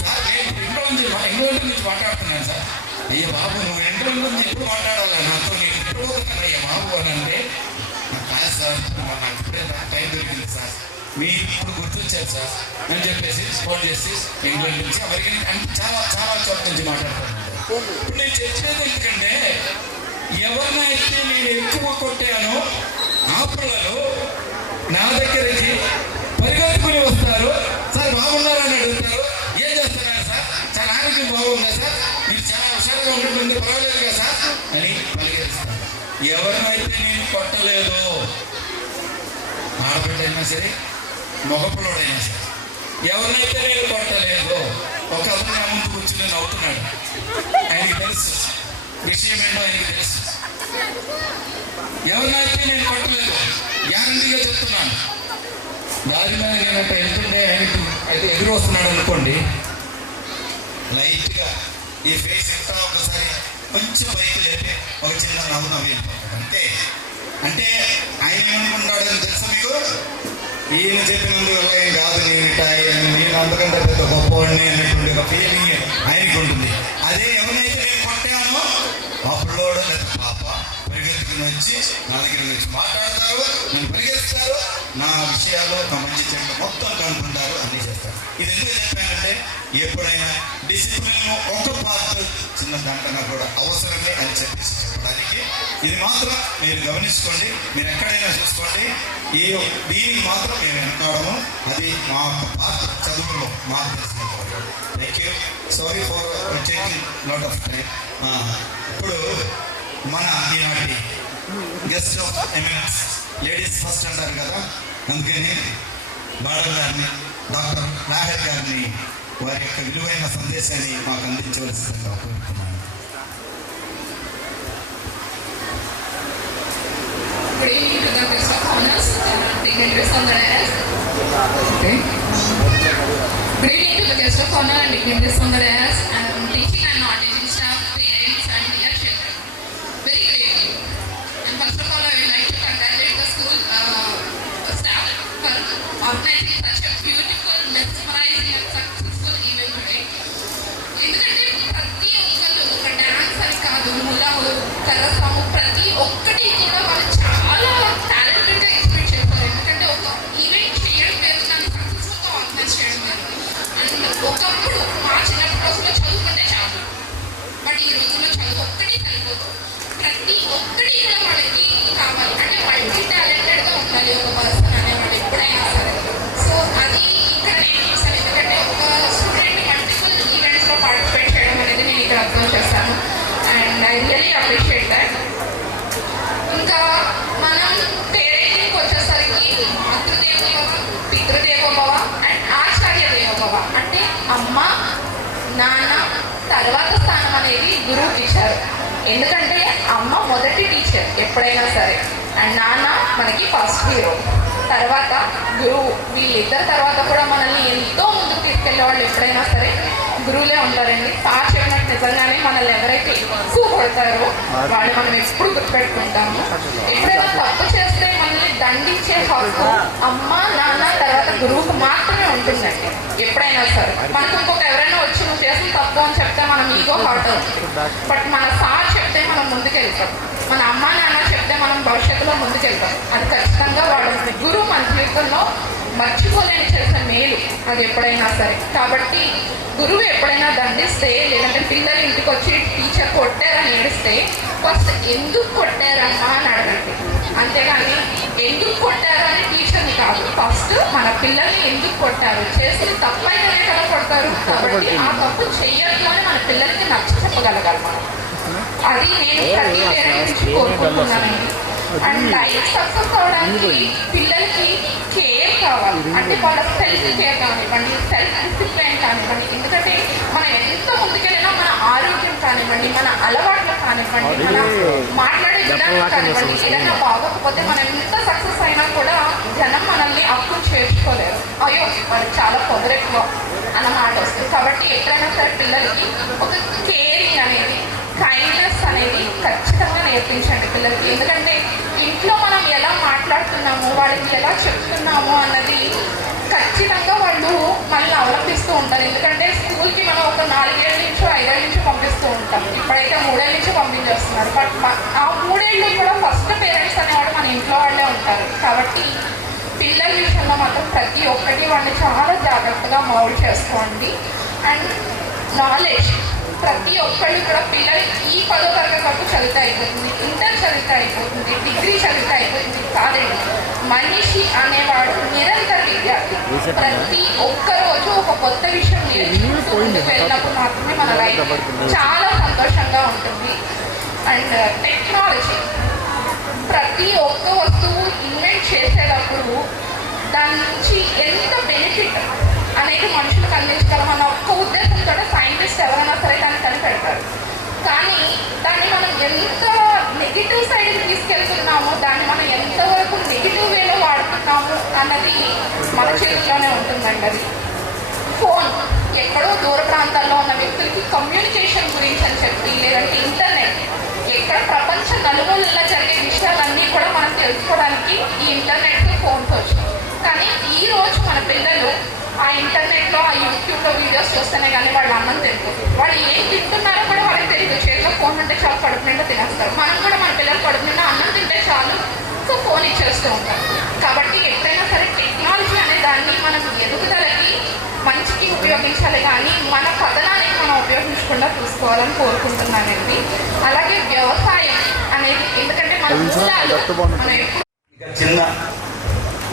సార్, నేను ఇంగ్లాండ్ నుంచి మాట్లాడుతున్నాను సార్. అయ్యో బాబు, నువ్వు ఇంగ్లాండ్ నుంచి ఎప్పుడు మాట్లాడాలి నాతో, నేను ఎప్పుడు అయ్యా బాబు అని అంటే, కాదు సార్ నాకు ఇప్పుడే టైం దొరికింది సార్, మీరు ఇప్పుడు గుర్తొచ్చారు సార్ అని చెప్పేసి ఫోన్ చేసి ఇంగ్లాండ్ నుంచి అమెరికా అంటే చాలా చాలా చోట్ల నుంచి మాట్లాడుతున్నాను. ఇప్పుడు నేను చెప్పేది ఎందుకంటే, ఎవరినైతే నేను ఎక్కువ కొట్టానో ఆ పిల్లలు నా దగ్గరికి పరిగెత్తుకుని వస్తారు. సార్ బాగున్నారని అడుగుతారు. ఏం చేస్తున్నారు సార్? చాలా ఆరోగ్యం బాగుందా సార్? మీరు చాలా హుషారుగా ఉంటుంది, పర్వాలేదు కదా సార్ అని పరిగెత్తుతారు. ఎవరినైతే నేను కొట్టలేదు, ఆడబిడ్డైనా సరే మగపిల్లడైనా సరే, ఎవరినైతే నేను కొట్టలేదు, ఒక అతను ముందు కూర్చుని నవ్వుతున్నాడు. ఆయనకి తెలుసు విషయం ఏంటో, ఆయనకి తెలుసు. ఎవరినైతే నేను కొట్టలేదు, గ్యారంటీగా చెప్తున్నాను. దారి మీద నేను వెళ్తుంటే ఆయనకి అయితే ఎదురు వస్తున్నాడు అనుకోండి, లైట్గా ఈ ఫేస్ ఎక్కడ ఒకసారి కొంచెం పైకి లేపి ఒక చిన్న నవ్వు నవ్వి అంతే. అంటే ఆయన ఏమనుకుంటాడని తెలుసా మీకు? ఈయన చెప్పినందువల్ల ఏం కాదు, నేను అంతకంటే పెద్ద గొప్పవాడిని అనేటువంటి ఒక ఫీలింగ్ ఆయనకి ఉంటుంది. అదే ఎవరినైతే నేను కొట్టానో ఆ పిల్లోడు లేదా పాప పరిగెత్తుకుని వచ్చి నా దగ్గర వచ్చి మాట్లాడతారు, నన్ను పరిగెత్తుతారు, నా విషయాలు ఒక మంచి చెడు మొత్తం కనుక్కుంటారు, అన్నీ చేస్తారు. ఇది ఎందుకు చెప్పానంటే, ఎప్పుడైనా డిసిప్లిన్ ఒక పాత్ర చిన్న దాంట్లో కూడా అవసరమే అని చెప్పేసి చెప్పడానికి. ఇది మాత్రం మీరు గమనించుకోండి, మీరు ఎక్కడైనా చూసుకోండి. దీనికి మాత్రం మేము వెనకాడము, అది మా పాత్ర చదువులో మాకు తెలిసినంత. Thank you, sorry for taking lot of time. ఇప్పుడు మన ఈనాటి guest of eminence, ladies first అంటారు కదా, అందుకని మేడం గారిని, డాక్టర్ నాగర్ గారిని వారి యొక్క విలువైన సందేశాన్ని మాకు అందించవలసిందిగా కోరుతున్నాను. Good evening to the guest of honors, dignitaries on the dais. Okay. Good evening to the guest of honor and dignitaries on the dais, and teaching and non-teaching staff, parents and dear children. Very good evening. And first of all, I would like to congratulate the school staff for organizing such a beautiful, mesmerizing and successful event today. ఎందుకంటే ప్రతి ఒక్కళ్ళు ఒక dance అని కాదు, ములాలు, కరసము, ప్రతి ఒక్కటి కూడా వాళ్ళు చాలా టాలెంటెడ్గా ఎక్స్ప్రెస్ చేస్తారు. ఎందుకంటే ఒక ఈవెంట్ చేయడం లేదు, దాన్ని సక్సెస్ఫుల్గా ఆర్గనైజ్ చేయడం లేదు. అండ్ ఒకప్పుడు మా చిన్నప్పటి రోజుల్లో చదువుకుంటే చాలు, బట్ ఈ రోజుల్లో చదువు ఒక్కటి సరిపోదు. ప్రతి ఒక్కటి కూడా వాళ్ళకి కావాలి, అంటే మల్టీ టాలెంటెడ్గా ఉండాలి ఒక పర్సన్ అనేవాళ్ళు ఎప్పుడైనా సరే. సో అది ఇక్కడ నేను చూసాను, ఎందుకంటే ఒక స్టూడెంట్ మల్టిపుల్ ఈవెంట్స్లో పార్టిసిపేట్ చేయడం అనేది నేను ఇక్కడ అబ్జర్వ్ చేస్తాను. And I really appreciate that. ఇంకా మనం పేరెంటింగ్కి వచ్చేసరికి మాతృదేవోభవ, పితృదేవోభవ అండ్ ఆచార్య దేవోభవ, అంటే అమ్మ నాన్న తర్వాత స్థానం అనేది గురువుకి ఇచ్చారు. ఎందుకంటే అమ్మ మొదటి టీచర్ ఎప్పుడైనా సరే, అండ్ నాన్న మనకి ఫస్ట్ హీరో, తర్వాత గురువు. వీళ్ళిద్దరు తర్వాత కూడా మనల్ని ఎంతో ముందుకు తీసుకెళ్లే వాళ్ళు ఎప్పుడైనా సరే గురువులే ఉంటారండి. సార్ చెప్పినట్టు నిజంగానే మనల్ని ఎవరైతే ఎక్కువ కొడతారో వాళ్ళు మనం ఎప్పుడు గుర్తుపెట్టుకుంటాము. ఎప్పుడైనా తప్పు చేస్తే మనల్ని దండించే హక్కు అమ్మ నాన్న తర్వాత గురువుకు మాత్రమే ఉంటుందండి ఎప్పుడైనా సరే. మనకు ఇంకొక ఎవరైనా వచ్చి నువ్వు చేసిన తప్పు అని చెప్తే మనం ఈగో హార్ట్ అవుతుంది, బట్ మన సార్ చెప్తే మనం ముందుకెళ్తాం, మన అమ్మ నాన్న చెప్తే మనం భవిష్యత్తులో ముందుకెళ్తాం. అది ఖచ్చితంగా వాళ్ళ గురువు మన జీవితంలో మర్చిపోలేని చేసిన మేలు అది ఎప్పుడైనా సరే. కాబట్టి గురువు ఎప్పుడైనా దండిస్తే, లేదంటే పిల్లలు ఇంటికి వచ్చి టీచర్ కొట్టారని ఏడిస్తే ఫస్ట్ ఎందుకు కొట్టారమ్మా అని అడగండి, అంతేగాని ఎందుకు కొట్టారు అని టీచర్ని కాదు. ఫస్ట్ మన పిల్లల్ని ఎందుకు కొట్టారు, చేసిన తప్పు అయితేనే కదా కొడతారు. కాబట్టి ఆ తప్పు చెయ్యొద్దు అని మన పిల్లలకి నచ్చ చెప్పగలగాలి మనం. అది నేను ప్రతి పేరెంట్ నుంచి కోరుకుంటున్నానండి. అండ్ లైఫ్ సక్సెస్ అవడానికి పిల్లలకి కేర్ కావాలి. అంటే వాళ్ళ సెల్ఫ్ కేర్ కానివ్వండి, సెల్ఫ్ డిసిప్లైన్ కానివ్వండి. ఎందుకంటే మనం ఎంత ముందుకెళ్ళినా మన ఆరోగ్యం కానివ్వండి, మన అలవాట్లు కానివ్వండి, మన మాట్లాడే విధానం కానివ్వండి, ఏదైనా బాగోకపోతే మనం ఎంత సక్సెస్ అయినా కూడా జనం మనల్ని అప్పు చేర్చుకోలేరు. అయ్యో వాళ్ళకి చాలా పొగరెక్కువ అన్న మాట వస్తుంది. కాబట్టి ఎప్పుడైనా సరే పిల్లలకి ఒక కేరింగ్ అనేది, కైండ్నెస్ అనేది ఖచ్చితంగా నేర్పించండి పిల్లలకి. ఎందుకంటే ఇంట్లో మనం ఎలా మాట్లాడుతున్నాము, వాళ్ళకి ఎలా చెప్తున్నాము అన్నది ఖచ్చితంగా వాళ్ళు మనల్ని అవలంబిస్తూ ఉంటారు. ఎందుకంటే స్కూల్కి మనం ఒక 4 ఏళ్ళ నుంచో 5 ఏళ్ళ నుంచో పంపిస్తూ ఉంటాం. ఇప్పుడైతే 3 ఏళ్ళ నుంచో పంపించేస్తున్నారు. బట్ ఆ 3 ఏళ్ళు కూడా ఫస్ట్ పేరెంట్స్ అనేవాడు మన ఇంట్లో వాళ్ళే ఉంటారు. కాబట్టి పిల్లల విషయంలో మాత్రం ప్రతి ఒక్కటి వాళ్ళని చాలా జాగ్రత్తగా మౌల్డ్ చేసుకోండి. అండ్ నాలెడ్జ్ ప్రతి ఒక్కళ్ళు కూడా పిల్లలు ఈ 10వ తరగతి వరకు చదివితే అయిపోతుంది, ఇంటర్ చదివితే అయిపోతుంది, డిగ్రీ చదివితే అయిపోతుంది కాదండి. మనిషి అనేవాడు నిరంతర విద్యార్థి. ప్రతి ఒక్క రోజు ఒక కొత్త విషయం నేర్చుకుంటూ వెళ్ళినప్పుడు మాత్రమే మన లైఫ్ చాలా సంతోషంగా ఉంటుంది. అండ్ టెక్నాలజీ ప్రతి ఒక్క వస్తువు ఇన్వెంట్ చేసేటప్పుడు దాని నుంచి ఎంత బెనిఫిట్ అనేది మనుషులకు అందించగలం అన్న ఒక్క ఉద్దేశంతో సైంటిస్ట్ ఎవరైనా సరే దాన్ని కనిపెడతారు. కానీ దాన్ని మనం ఎంత నెగిటివ్ సైడ్కి తీసుకెళ్తున్నామో, దాన్ని మనం ఎంతవరకు నెగిటివ్ వేలో వాడుతున్నాము అన్నది మన చేతిలోనే ఉంటుందండి. అది ఫోన్ ఎక్కడో దూర ప్రాంతాల్లో ఉన్న వ్యక్తులకి కమ్యూనికేషన్ గురించి అని చెప్పి, లేదంటే ఇంటర్నెట్ ఎక్కడ ప్రపంచ నలుమూలల్లో జరిగే విషయాలన్నీ కూడా మనం తెలుసుకోవడానికి ఈ ఇంటర్నెట్ ఫోన్స్ వచ్చినాయి. కానీ ఈ రోజు మన పిల్లలు ఆ ఇంటర్నెట్లో, ఆ యూట్యూబ్లో వీడియోస్ చూస్తేనే కానీ వాళ్ళు అన్నం తింటారు. వాళ్ళు ఏం తింటున్నారో కూడా వాళ్ళకి తెలియదు. చేతిలో ఫోన్ ఉంటే చాలా కడుపు నిండా తినేస్తారు. మనం కూడా మన పిల్లలు కడుపు నిండా అన్నం తింటే చాలు, సో ఫోన్ ఇచ్చేస్తూ ఉంటాం. కాబట్టి ఎప్పుడైనా సరే టెక్నాలజీ అనే దాన్ని మనం ఎదుగుదలకి మంచికి ఉపయోగించాలి, కానీ మన పతనానికి మనం ఉపయోగించకుండా చూసుకోవాలని కోరుకుంటున్నానండి. అలాగే వ్యవసాయం అనేది, ఎందుకంటే మన మూలాలు మనం ఎప్పుడు చిన్న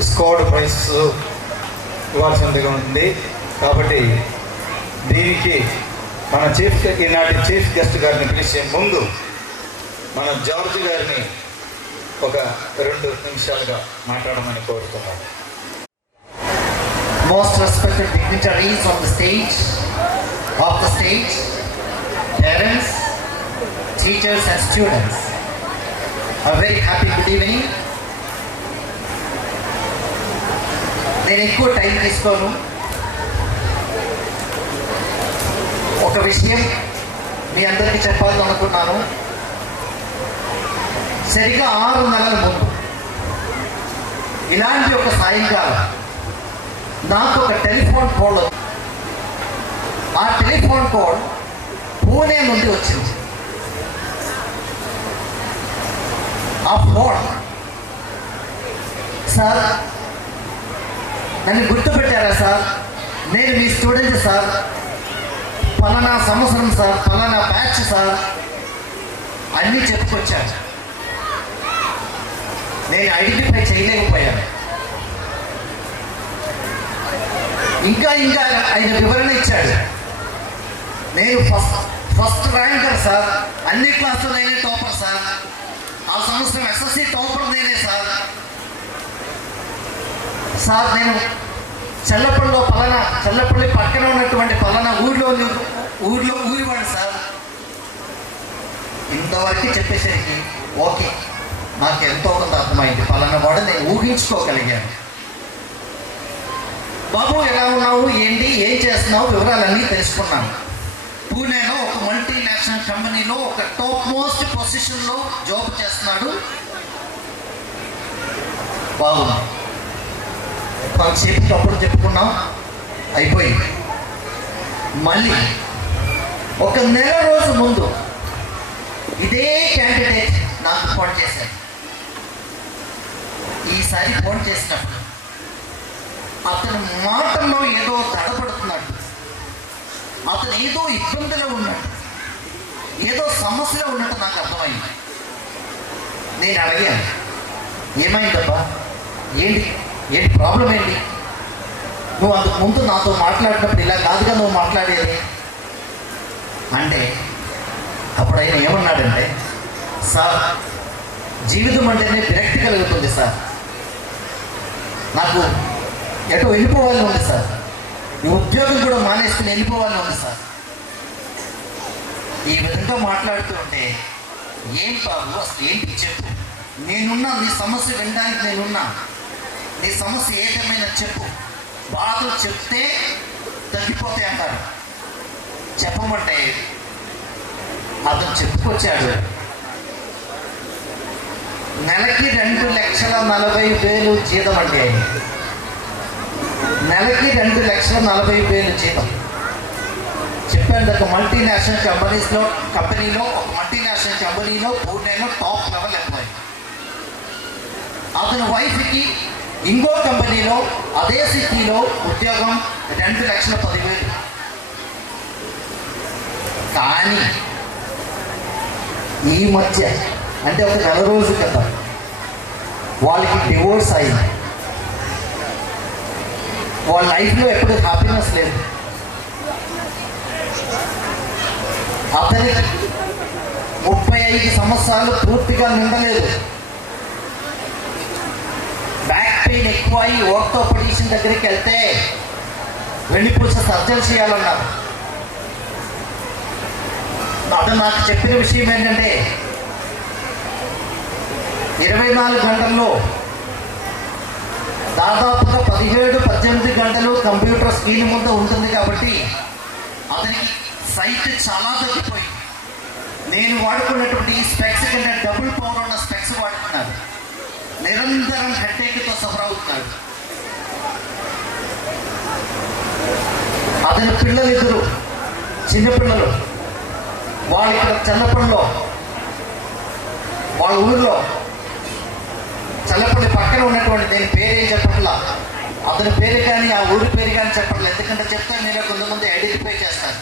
స్కోర్డ్ ప్రైజ్ ఇవ్వాల్సిందిగా ఉంది. కాబట్టి దీనికి మన ఈనాటి చీఫ్ గెస్ట్ గారిని పిలిచే ముందు మన జార్జ్ గారిని ఒక 2 నిమిషాలుగా మాట్లాడమని కోరుతున్నాం. Most respected dignitaries on the stage, off the stage, parents, teachers and students, a very happy good evening. నేను ఎక్కువ టైం తీసుకోను. ఒక విషయం మీ అందరికీ చెప్పాలని అనుకున్నాను. సరిగా 6 నెలల ముందు ఇలాంటి ఒక సాయంకాలం నాకు ఒక టెలిఫోన్ కాల్ వచ్చింది. ఆ టెలిఫోన్ కాల్ పూణే నుండి వచ్చింది. ఆ ఫోన్, సార్ నన్ను గుర్తుపెట్టారా సార్, నేను మీ స్టూడెంట్ సార్, పలానా సంవత్సరం సార్, పలానా బ్యాచ్ సార్ అన్నీ చెప్పుకొచ్చాను. నేను ఐడెంటిఫై చేయలేకపోయాను. ఇంకా ఆయన వివరణ ఇచ్చాడు. నేను ఫస్ట్ ర్యాంకర్ సార్, అన్ని క్లాసులు నేనే టాపర్ సార్, ఆ సంవత్సరం ఎస్ఎస్సి టాపర్ నేనే సార్. సార్ నేను చల్లపల్లి పక్కన ఉన్నటువంటి పలానా ఊరివాడు సార్. ఇంతవరకు చెప్పేసరికి ఓకే, నాకు ఎంతో కొంత అర్థమైంది. పలానా వాడు నేను ఊహించుకోగలిగాను. బాబు ఎలా ఉన్నావు, ఏంటి, ఏం చేస్తున్నావు, వివరాలన్నీ తెలుసుకున్నాను. పూణేలో ఒక మల్టీనేషనల్ కంపెనీలో ఒక టాప్ మోస్ట్ పొజిషన్లో జాబ్ చేస్తున్నాడు. బాగుంది. కొంతసేపు అప్పుడు చెప్పుకున్నాం, అయిపోయింది. మళ్ళీ ఒక నెల రోజు ముందు ఇదే క్యాండిడేట్ నాకు ఫోన్ చేశాడు. ఈసారి ఫోన్ చేసినప్పుడు అతను మాటల్లో ఏదో తడబడుతున్నాడు, అతను ఏదో ఇబ్బందిలో ఉన్నాడు, ఏదో సమస్యలో ఉన్నట్టు నాకు అర్థమైంది. నేను అడిగాను, ఏమైందబ్బా, ఏంటి ప్రాబ్లం ఏంటి? నువ్వు అందుకు ముందు నాతో మాట్లాడినప్పుడు ఇలా కాదుగా నువ్వు మాట్లాడేది అంటే, అప్పుడు ఆయన ఏమన్నాడంటే, సార్ జీవితం అంటేనే విరక్తి కలుగుతుంది సార్, నాకు ఎటో వెళ్ళిపోవాలని ఉంది సార్, ఈ ఉద్యోగం కూడా మానేసుకుని వెళ్ళిపోవాలని ఉంది సార్. ఈ విధంగా మాట్లాడుతూ ఉంటే, ఏం బాబు అసలు ఏంటి చెప్పు, నేనున్నా, నీ సమస్య వినడానికి నేనున్నా, నీ సమస్య ఏదేమైనా చెప్పు, బాధలు చెప్తే తగ్గిపోతాయి అంటారు. చెప్పమంటే అతను చెప్పుకొచ్చాడు, నెలకి 2,40,000 జీతం అండి ఆయన. నెలకి 2,40,000 జీతం. చెప్పాను, ఒక మల్టీనేషనల్ కంపెనీలో ఒక మల్టీనేషనల్ కంపెనీలో పూణేలో టాప్ లెవెల్ ఎంప్లాయీ. అతని వైఫ్కి ఇంకో కంపెనీలో అదే సిటీలో ఉద్యోగం 2,10,000. కానీ ఈ మధ్య అంటే ఒక నెల రోజు కదా వాళ్ళకి డివోర్స్ అయింది. వాళ్ళ లైఫ్లో ఎప్పుడు హ్యాపీనెస్ లేదు. అతనికి 35 సంవత్సరాలు పూర్తిగా నిండలేదు. బ్యాక్ పెయిన్ ఎక్కువ అయ్యి ఆర్థోపెడిషన్ దగ్గరికి వెళ్తే వెన్నుపూస సర్జరీ చేయాలన్నారు. అతను నాకు చెప్పిన విషయం ఏంటంటే, 24 గంటల్లో దాదాపుగా 17-18 గంటలు కంప్యూటర్ స్క్రీన్ ముందు ఉంటుంది కాబట్టి అతనికి సైట్ చాలా తగ్గిపోయింది. నేను వాడుకున్నటువంటి ఈ స్పెక్స్ కంటే డబుల్ పవర్ ఉన్న స్పెక్స్ వాడుతున్నాను. నిరంతరం హెడ్ఏక్తో సఫర్ అవుతున్నాడు. అతని పిల్లలు 2 చిన్నపిల్లలు. వాళ్ళు ఇక్కడ చల్లపల్లిలో, వాళ్ళ ఊరిలో, చల్లపల్లి పక్కన ఉన్నటువంటి, నేను పేరేం చెప్పట్లా, అతని పేరు కానీ ఆ ఊరి పేరు కానీ చెప్పట్లేదు, ఎందుకంటే చెప్తే నేను కొంతమంది ఐడెంటిఫై చేస్తాను.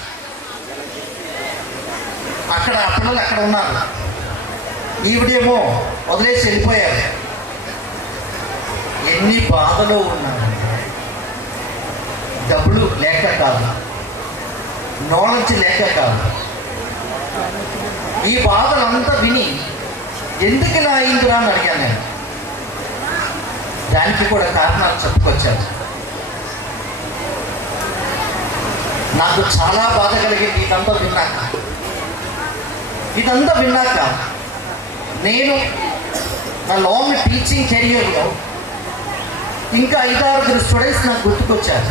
అక్కడ ఆ పిల్లలు అక్కడ ఉన్నారు. ఈవిడేమో వదిలేసి వెళ్ళిపోయారు. ఎన్ని బాధలో ఉన్నారు. డబ్బులు లేక కాదు, నాలెడ్జ్ లేక కాదు. ఈ బాధలంతా విని ఎందుకు ఇలా అయిందిరా అని అడిగాను నేను. దానికి కూడా కారణాలు చెప్పుకొచ్చాను. నాకు చాలా బాధ కలిగింది ఇదంతా విన్నాక నేను నా లాంగ్ టీచింగ్ కెరియర్లో ఇంకా 5-6 స్టూడెంట్స్ నాకు గుర్తుకొచ్చారు.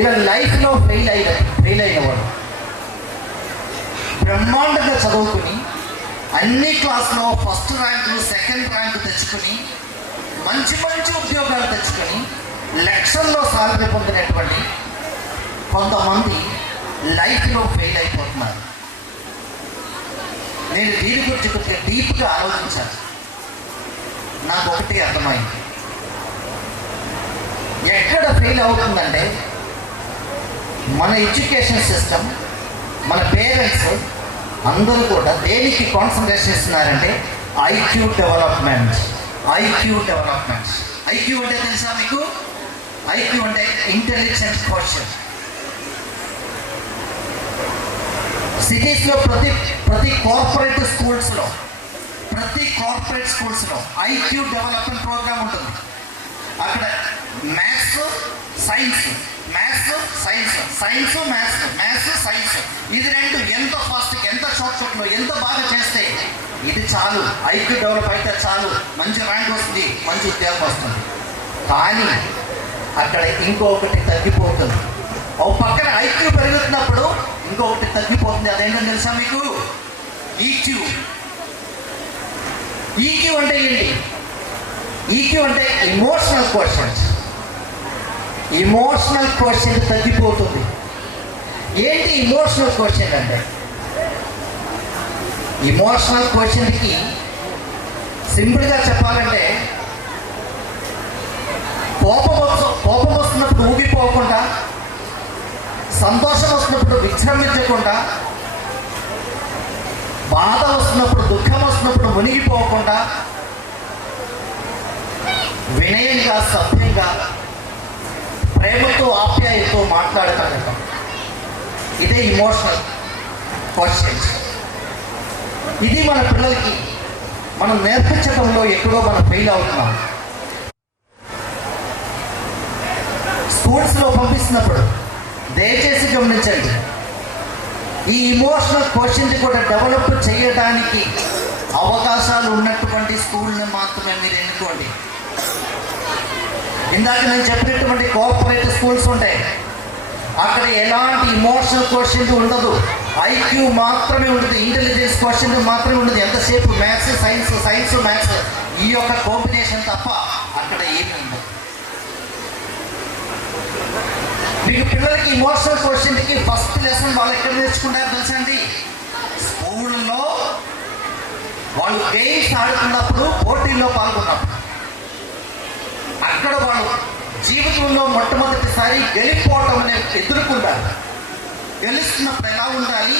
ఇలా లైఫ్లో ఫెయిల్ అయిన వాడు బ్రహ్మాండంగా చదువుకుని అన్ని క్లాస్లో ఫస్ట్ ర్యాంకు, సెకండ్ ర్యాంకు తెచ్చుకొని మంచి ఉద్యోగాలు తెచ్చుకొని లక్షల్లో సాధన పొందినటువంటి కొంతమంది లైఫ్లో ఫెయిల్ అయిపోతున్నారు. నేను దీని గురించి కొద్దిగా డీప్గా ఆలోచించాను. నాకు ఒకటి అర్థమైంది, ఎక్కడ ఫెయిల్ అవుతుందంటే మన ఎడ్యుకేషన్ సిస్టమ్, మన పేరెంట్స్ అందరూ కూడా దేనికి కాన్సన్ట్రేషన్ ఇస్తున్నారంటే ఐక్యూ డెవలప్మెంట్. ఐక్యూ అంటే తెలుసా మీకు? ఐక్యూ అంటే ఇంటెలిజెంట్ క్వశ్చన్. సిటీస్లో ప్రతి కార్పొరేట్ స్కూల్స్లో ఐక్యూ డెవలప్మెంట్ ప్రోగ్రామ్ ఉంటుంది. అక్కడ మ్యాథ్స్ సైన్స్ ఇది 2 ఎంత ఫాస్ట్గా, ఎంత షార్ట్కట్లో, ఎంత బాగా చేస్తే ఇది చాలు, ఐక్యూ డెవలప్ అయితే చాలు, మంచి ర్యాంక్ వస్తుంది, మంచి ఉద్యోగం వస్తుంది. కానీ అక్కడ ఇంకొకటి తగ్గిపోతుంది. ఒక పక్కన ఐక్యూ పెరుగుతున్నప్పుడు ఇంకొకటి తగ్గిపోతుంది. అదేంటో తెలుసా మీకు? ఈక్యూ అంటే ఏంటి? ఈక్యూ అంటే ఇమోషనల్ క్వశ్చన్ తగ్గిపోతుంది. ఏంటి ఇమోషనల్ క్వశ్చన్ అంటే? ఇమోషనల్ క్వశ్చన్కి సింపుల్గా చెప్పాలంటే, కోపం వస్తున్నప్పుడు ఊగిపోకుండా, సంతోషం వస్తున్నప్పుడు విజృంభించకుండా, బాధ వస్తున్నప్పుడు, దుఃఖం వస్తున్నప్పుడు మునిగిపోకుండా, వినయంగా, సభ్యంగా, ప్రేమతో, ఆప్యాయతో మాట్లాడగలగటం. ఇదే ఇమోషనల్. క్వశ్చన్స్. ఇది మన పిల్లలకి మనం నేర్పించడంలో ఎక్కడో మనం ఫెయిల్ అవుతున్నాం. స్కూల్స్లో పంపిస్తున్నప్పుడు దయచేసి గమనించండి, ఈ ఇమోషనల్ క్వశ్చన్ కూడా డెవలప్ చేయడానికి అవకాశాలు ఉన్నటువంటి స్కూల్ని మాత్రమే మీరు ఎన్నుకోండి. ఇందాక నేను చెప్పినటువంటి కోఆపరేటివ్ స్కూల్స్ ఉంటాయి, అక్కడ ఎలాంటి ఇమోషనల్ క్వశ్చన్ ఉండదు, ఐక్యూ మాత్రమే ఉంటుంది, ఇంటెలిజెన్స్ క్వశ్చన్ మాత్రమే ఉండదు. ఎంతసేపు మ్యాథ్స్ సైన్స్, సైన్స్ మ్యాథ్స్ ఈ యొక్క కాంబినేషన్ తప్ప అక్కడ ఏమి ఉండదు. మీకు పిల్లలకి ఇమోషనల్ క్వశ్చన్కి ఫస్ట్ లెసన్ వాళ్ళు ఎక్కడ నేర్చుకుంటారో తెలుసా అండి? స్కూల్లో వాళ్ళు గేమ్స్ ఆడుతున్నప్పుడు, పోటీల్లో పాల్గొన్నప్పుడు, అక్కడ వాళ్ళు జీవితంలో మొట్టమొదటిసారి గెలిపోవటం అనేది ఎదుర్కొంటారు. గెలుస్తున్నప్పుడు ఎలా ఉండాలి,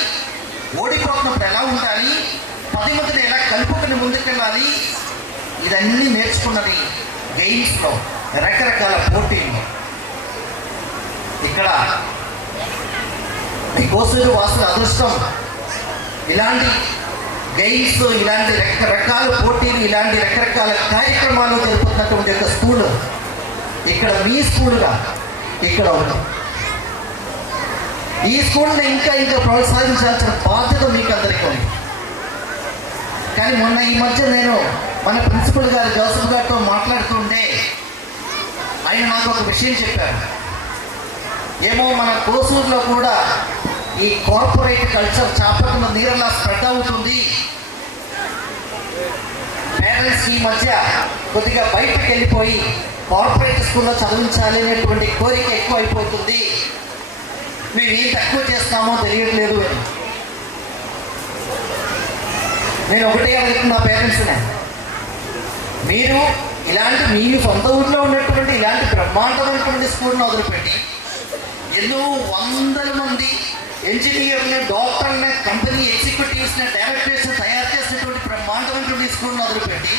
ఓడిపోతున్నప్పుడు ఎలా ఉండాలి, 10 మందిని ఎలా కలుపుకొని ముందుకెళ్ళాలి, ఇదన్నీ నేర్చుకున్నది గేమ్స్లో, రకరకాల పోటీల్లో. ఇక్కడ మీ కోసూరు వాసుల అదృష్టం ఇలాంటి గేమ్స్, ఇలాంటి రకరకాల పోటీలు, ఇలాంటి రకరకాల కార్యక్రమాలు జరుపుతున్నటువంటి ఒక స్కూల్ ఇక్కడ మీ స్కూల్గా ఇక్కడ ఉంది. ఈ స్కూల్ని ఇంకా ప్రోత్సహించాల్సిన బాధ్యత మీకు అందరికీ ఉంది. కానీ మొన్న ఈ మధ్య నేను మన ప్రిన్సిపల్ గారు జోసఫ్ గారితో మాట్లాడుతుంటే ఆయన నాకు ఒక విషయం చెప్పారు. ఏమో మన కోసూరులో కూడా ఈ కార్పొరేట్ కల్చర్ చేపట్టిన నీరలా స్ప్రెడ్ అవుతుంది, పేరెంట్స్ ఈ మధ్య కొద్దిగా బయటకు వెళ్ళిపోయి కార్పొరేట్ స్కూల్లో చదివించాలి అనేటువంటి కోరిక ఎక్కువ అయిపోతుంది, మేము ఏం తక్కువ చేస్తామో తెలియట్లేదు అని. నేను ఒకటే అడుగుతున్నా పేరెంట్స్ని, మీరు ఇలాంటి మీ సొంత ఊర్లో ఉన్నటువంటి ఇలాంటి బ్రహ్మాండమైనటువంటి స్కూల్ని వదిలిపెట్టి ఎన్నో వందల మంది ఇంజనీర్ని, డాక్టర్ని, కంపెనీ ఎగ్జిక్యూటివ్స్ని, డైరెక్టర్స్ని తయారు చేసినటువంటి బ్రహ్మాండమైనటువంటి స్కూల్ని వదిలిపెట్టి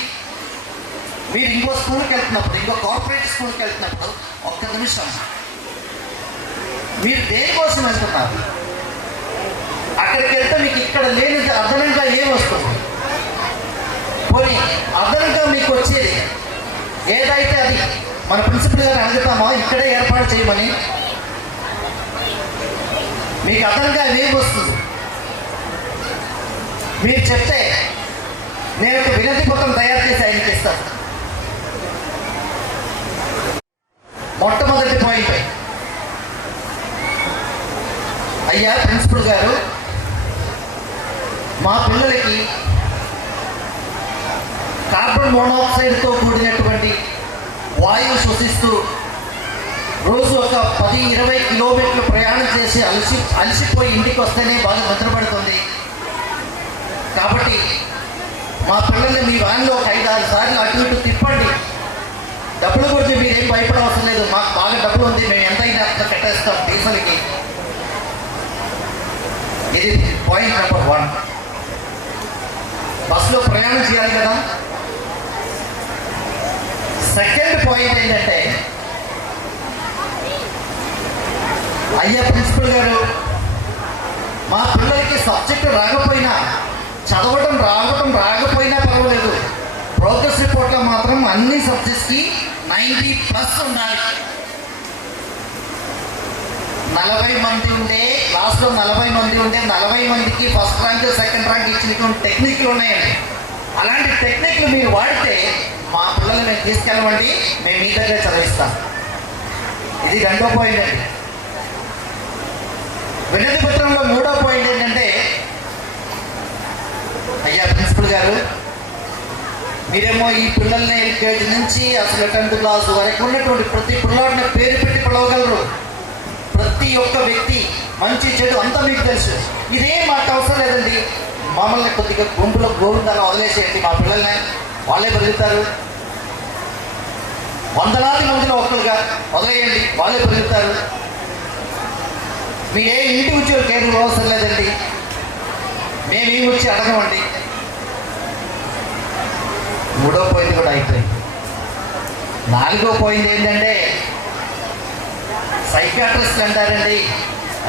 మీరు ఇంకో స్కూల్కి వెళ్తున్నప్పుడు, ఇంకో కార్పొరేట్ స్కూల్కి వెళ్తున్నప్పుడు ఒక్క నిమిషం, మీరు దేనికోసం వెళ్తున్నారు? అక్కడికి వెళ్తే మీకు ఇక్కడ లేనిది అదనంగా ఏం వస్తుంది? పోనీ అదనంగా మీకు వచ్చేది ఏదైతే అది మన ప్రిన్సిపల్ గారిని అడుగుతామో ఇక్కడే ఏర్పాటు చేయమని, మీకు అదనంగా ఏం వస్తుంది? మీరు చెప్తే నేను ఒక వినతి పత్రం తయారు చేసి ఆయనకి ఇస్తాను. మొట్టమొదటి పాయింట్, అయ్యా ప్రిన్సిపల్ గారు, మా పిల్లలకి కార్బన్ మోనాక్సైడ్తో కూడినటువంటి వాయువు శ్వసిస్తూ రోజు ఒక 10-20 కిలోమీటర్లు ప్రయాణం చేసి అలసిపోయి ఇంటికి వస్తేనే బాగా నిద్రపడుతుంది. కాబట్టి మా పిల్లల్ని మీ వ్యాన్లో ఒక 5-6 సార్లు అటు ఇటు తిప్పండి. డబ్బుల గురించి మీరేం భయపడవసరం లేదు, మాకు బాగా డబ్బులు ఉంది, మేము ఎంతైనా అంత కట్టేస్తాం డీజిల్కి. ఇది పాయింట్ నెంబర్ 1. బస్సులో ప్రయాణం చేయాలి కదా. సెకండ్ పాయింట్ ఏంటంటే, అయ్యా ప్రిన్సిపల్ గారు, మా పిల్లలకి సబ్జెక్టు రాకపోయినా, చదవటం రాకపోయినా పర్వాలేదు, ప్రోగ్రెస్ రిపోర్ట్లో మాత్రం అన్ని సబ్జెక్ట్స్కి 90+ ఉండాలి. 40 మంది ఉంటే, క్లాస్లో 40 మంది ఉంటే 40 మందికి ఫస్ట్ ర్యాంక్, సెకండ్ ర్యాంక్ ఇచ్చినటువంటి టెక్నిక్లు ఉన్నాయండి. అలాంటి టెక్నిక్లు మీరు వాడితే మా పిల్లల్ని మేము తీసుకెళ్ళమండి, మేము మీ దగ్గర చదివిస్తాం. ఇది రెండో పాయింట్ అండి. వినతి పత్రంలో మూడో పాయింట్ ఏంటంటే, అయ్యా ప్రిన్సిపల్ గారు, మీరేమో ఈ పిల్లల్ని ఎల్కేజీ నుంచి అసలు 10th క్లాస్ వరకు ఉన్నటువంటి ప్రతి పిల్లవాడిని పేరు పెట్టి పిలవగలరు. ప్రతి ఒక్క వ్యక్తి మంచి చెడు అంతా మీకు తెలుసు. ఇదే మాకు అవసరం లేదండి, మమ్మల్ని కొద్దిగా గుంపులో గోవిందాన్ని వదిలేసేయండి, మా పిల్లల్ని వాళ్ళే పెరుగుతారు. వందలాది మందిలో ఒక్కరుగా వదిలేయండి, వాళ్ళే పెరుగుతారు. మీరే ఇంటి ఉద్యోగ కేంద్రం అవసరం లేదండి, మేమేమి వచ్చి అడగమండి. మూడో పాయింట్ కూడా అయిపోయింది. నాలుగో పాయింట్ ఏంటంటే, సైకాట్రిస్ట్ అంటారండి.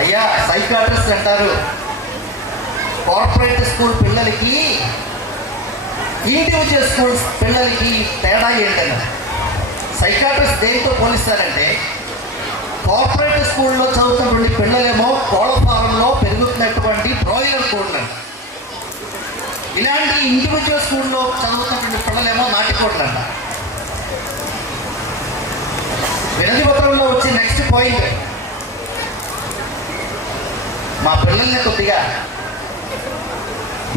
అయ్యా సైకాట్రిస్ట్ అంటారు, కార్పొరేట్ స్కూల్ పిల్లలకి ఇండివిజువల్ స్కూల్ పిల్లలకి తేడా ఏంటన్నా? సైకాట్రిస్ట్ దేంతో పోలిస్తారంటే, కార్పొరేట్ స్కూల్లో చదువుతున్నటువంటి పిల్లలేమో కోళ్ళ ఫారంలో పెరుగుతున్నటువంటి బ్రాయిలర్ కోళ్ళు అంట. ఇలాంటి ఇండివిజువల్ స్కూల్లో చదువుతున్నటువంటి పిల్లలేమో నాటికోళ్ళు అంట. వినతి పత్రంలో వచ్చి నెక్స్ట్ పాయింట్, మా పిల్లల్ని కొద్దిగా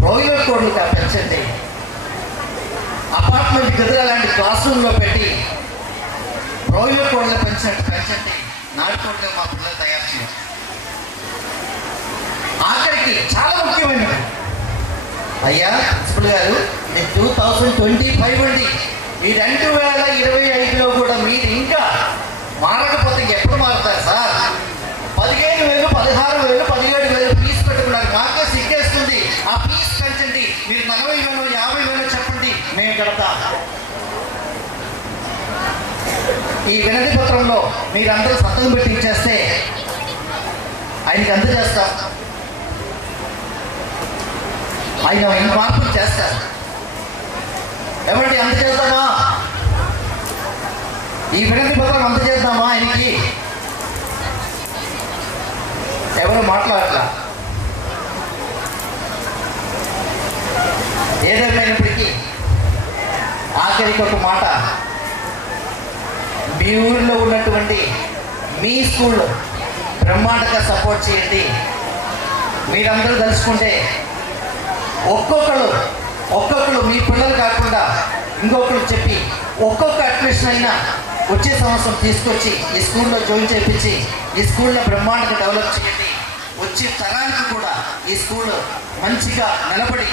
బ్రాయిలర్ కోళ్ళుగా పెంచండి, అపార్ట్మెంట్ గదులు అలాంటి క్లాస్ రూమ్లో పెట్టి బ్రాయిలర్ కోళ్ళని పెంచండి, నాటుకోళ్ళని మా పిల్లలు తయారు చేయాలి. ఆఖరికి చాలా ముఖ్యమైనది, అయ్యా ప్రిన్సిపల్ గారు, నేను 2025 అండి, ఈ 2025లో కూడా మీరు ఇంకా మారకపోతే ఎప్పుడు మారుతారు సార్? 15,000, 16,000, 17,000 ఫీజు పెట్టుకున్నారు, మాకే సిగ్గేస్తుంది. ఆ ఫీజు పెంచండి, మీరు 40,000, 50,000 చెప్పండి, మేము కడతాం. ఈ వినతి పత్రంలో మీరందరూ సంతకం పెట్టి ఇచ్చేస్తే ఆయనకి అందజేస్తాం, ఆయన ఎన్ని మార్పులు చేస్తారు. ఎవరికి అందజేద్దామా? ఈ వినతి పత్రం అందజేద్దామా ఆయనకి? ఎవరు మాట్లాడట్లా. ఏదేమైనప్పటికీ ఆఖరికి ఒక మాట, మీ ఊరిలో ఉన్నటువంటి మీ స్కూల్లో బ్రహ్మాండంగా సపోర్ట్ చేయండి. మీరందరూ తలుచుకుంటే ఒక్కొక్కరు మీ పిల్లలు కాకుండా ఇంకొకరు చెప్పి ఒక్కొక్క అడ్మిషన్ అయినా వచ్చే సంవత్సరం తీసుకొచ్చి ఈ స్కూల్లో జాయిన్ చేయించి ఈ స్కూల్లో బ్రహ్మాండంగా డెవలప్ చేయండి. వచ్చే తరానికి కూడా ఈ స్కూల్ మంచిగా నిలబడి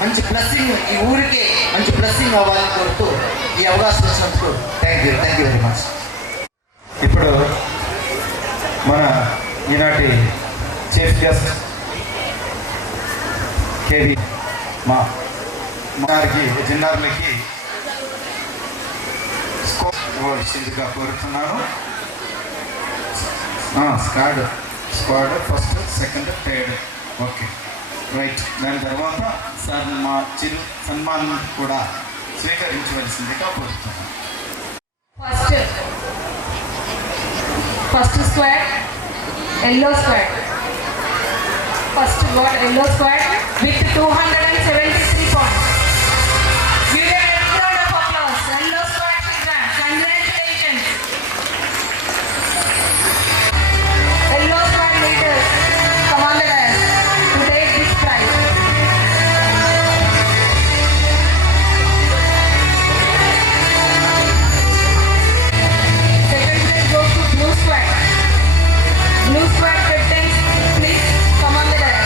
మంచి బ్లెస్సింగ్, ఈ ఊరికే మంచి బ్లెస్సింగ్ అవ్వాలని కోరుతూ ఈ అవకాశం ఇచ్చినందుకు థ్యాంక్ యూ వెరీ మచ్. ఇప్పుడు మన ఈనాటి చీఫ్ గెస్ట్ కేవి మా జిన్నారులకి స్కోర్ ఇవ్వాల్సిందిగా కోరుతున్నాను. Squad first, second, third. Okay, right. దాని తర్వాత సార్ మా చిరు సన్మానం కూడా స్వీకరించవలసిందిగా కోరుతున్నాను. First squad, yellow squad. First got yellow squad with 273 points. Give a round of applause. Yellow squad children, congratulations. Yellow squad leaders, come on the dais to take this prize. Second place goes to blue squad. Blue squad captains, please come on the dais.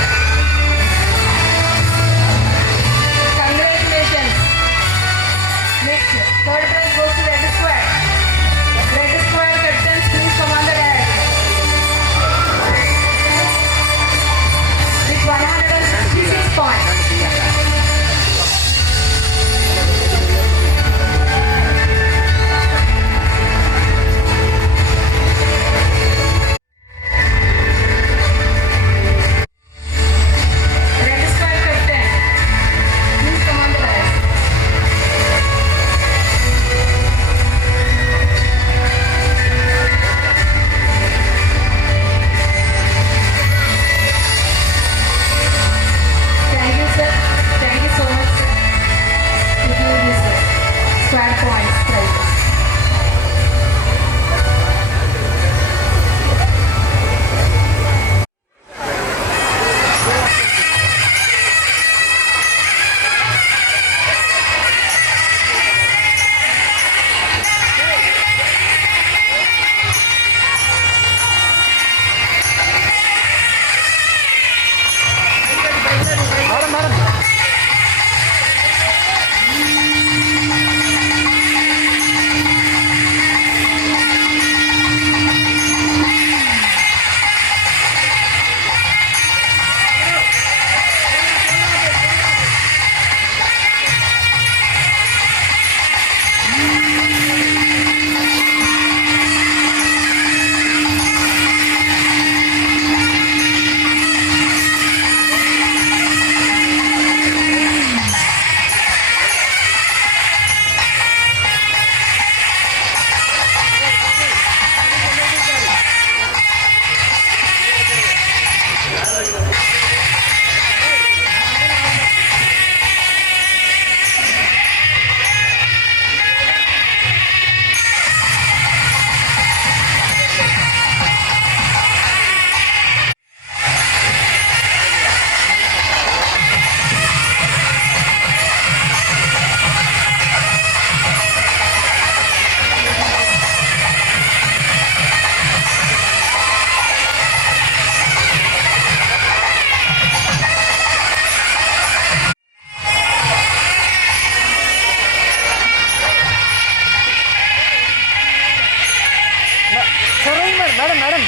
Madam madam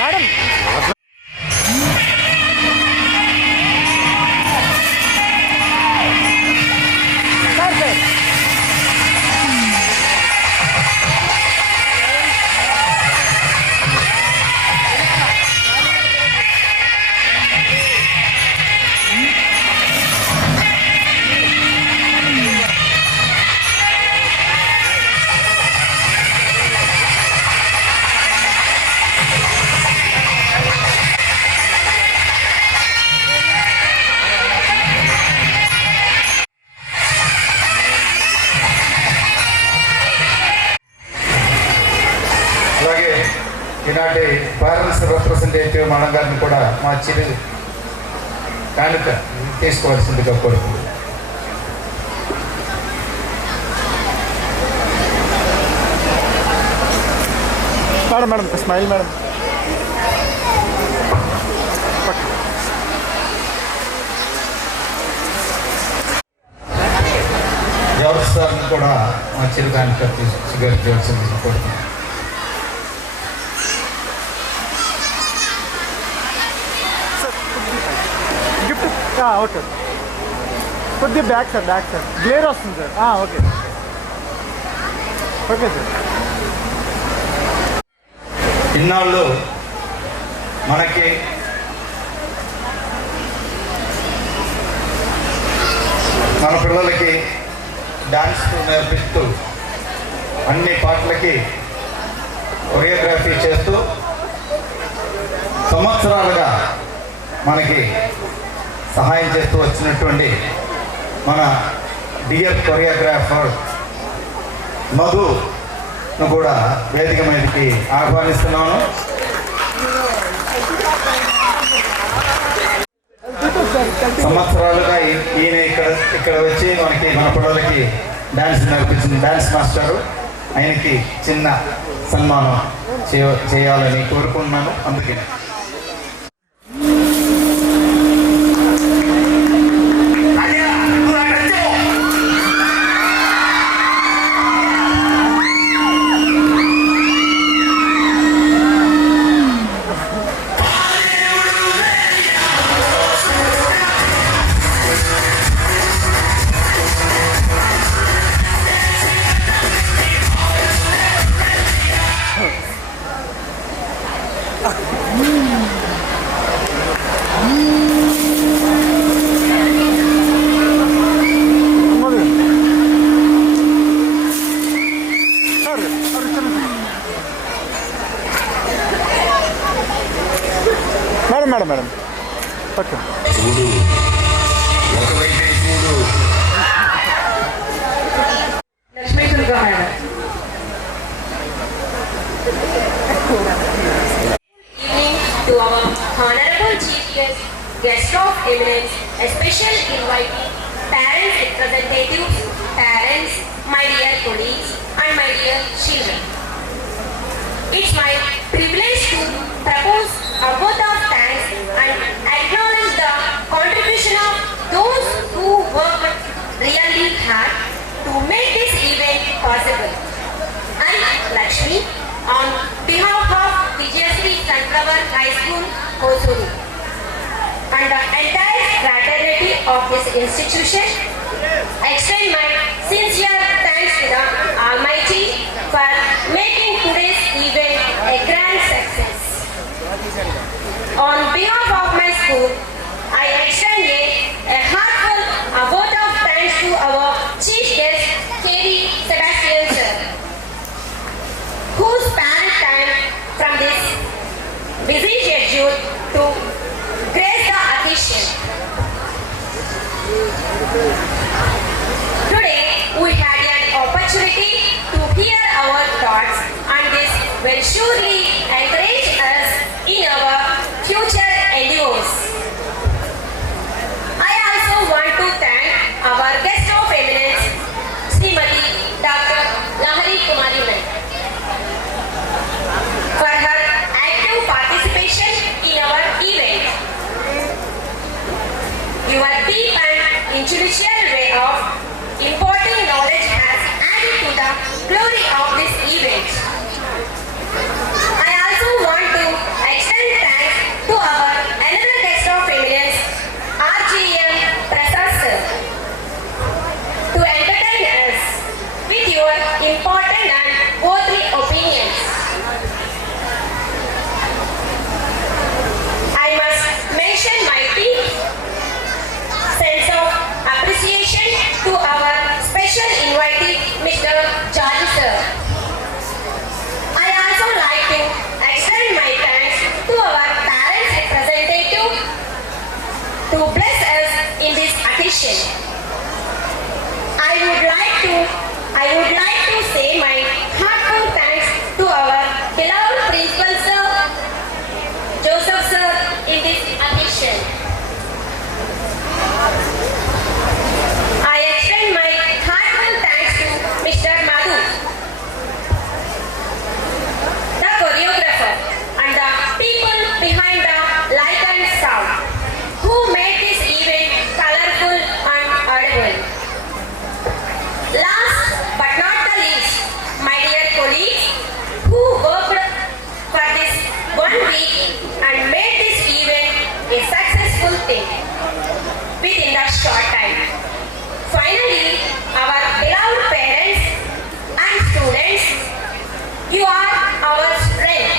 madam sir sir అలాగే ఈనాటి parents representative madam గారిని కూడా మా చిరు కానుక తీసుకోవాల్సిందిగా కోరుతుంది. Madam madam smile madam Jawahar సార్ని కూడా మా చిరు కానుక తీసుకువచ్చిందిగా కోరుతుంది. గిఫ్ట్ ఓకే కొద్దిగా బ్యాక్ సార్ గ్లేర్ వస్తుంది సార్ ఓకే ఓకే సార్. ఇన్నాళ్ళు మనకి మన పిల్లలకి డాన్స్ నేర్పిస్తూ అన్ని పాటలకి కొరియోగ్రఫీ చేస్తూ సంవత్సరాలుగా మనకి సహాయం చేస్తూ వచ్చినటువంటి మన డియర్ కొరియోగ్రాఫర్ మధును కూడా వేదిక మీదకి ఆహ్వానిస్తున్నాను. సంవత్సరాలుగా ఈయన ఇక్కడ వచ్చి మన పిల్లలకి డాన్స్ నేర్పించిన డాన్స్ మాస్టరు, ఆయనకి చిన్న సన్మానం చేయాలని కోరుకుంటున్నాను. అందుకే మేడం మేడం ఓకే చూడు ఒకవైపే చూడు. Lakshmi Durga madam. Evening to our honorable chief guest of eminence, a special invitee, parents, representatives, parents, my dear colleagues, and my dear children. It's my privilege to propose a vote of thanks and acknowledge the contribution of those who worked really hard to make this event possible. I, Lakshmi, on behalf of Vijayasri Sunflower High School, Hosuru, and the entire fraternity of this institution, extend my sincere thanks to the Almighty for making today's event a grand success. On behalf of my school, I extend a heartfelt vote of thanks to our chief guest, K.D. Sebastian sir, who spent time from this busy schedule to grace the occasion. Today, we had an opportunity to hear our thoughts, and this will surely encourage us in our future endeavors. I also want to thank our guest of eminence, Srimati Dr. Lahari Kumari Ma'am, for her active participation in our event. Your deep and intellectual way of imparting knowledge has added to the glory of this event. You are our strength.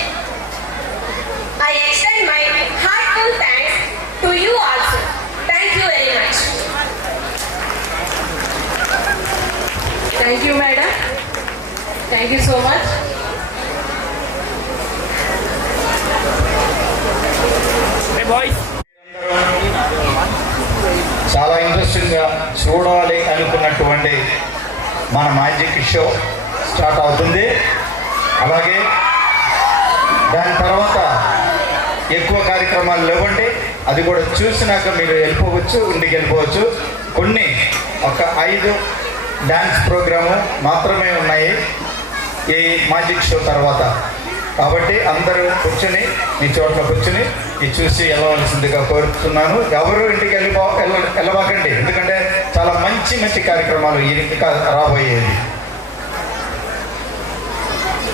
I extend my heartfelt thanks to you also. Thank you very much. Thank you, madam. Thank you so much. చాలా ఇంట్రెస్టింగ్గా చూడాలి అనుకున్నటువంటి మన magic show start అవుతుంది. అలాగే దాని తర్వాత ఎక్కువ కార్యక్రమాలు లేవండి, అది కూడా చూసినాక మీరు వెళ్ళిపోవచ్చు, ఇంటికి వెళ్ళిపోవచ్చు. కొన్ని ఒక 5 డ్యాన్స్ ప్రోగ్రాము మాత్రమే ఉన్నాయి ఈ మ్యాజిక్ షో తర్వాత. కాబట్టి అందరూ కూర్చొని మీ చోట్ల కూర్చొని ఇది చూసి వెళ్ళవలసిందిగా కోరుతున్నాను. ఎవరు ఇంటికి వెళ్ళబాకండి, ఎందుకంటే చాలా మంచి మంచి కార్యక్రమాలు ఇంకా రాబోయేది.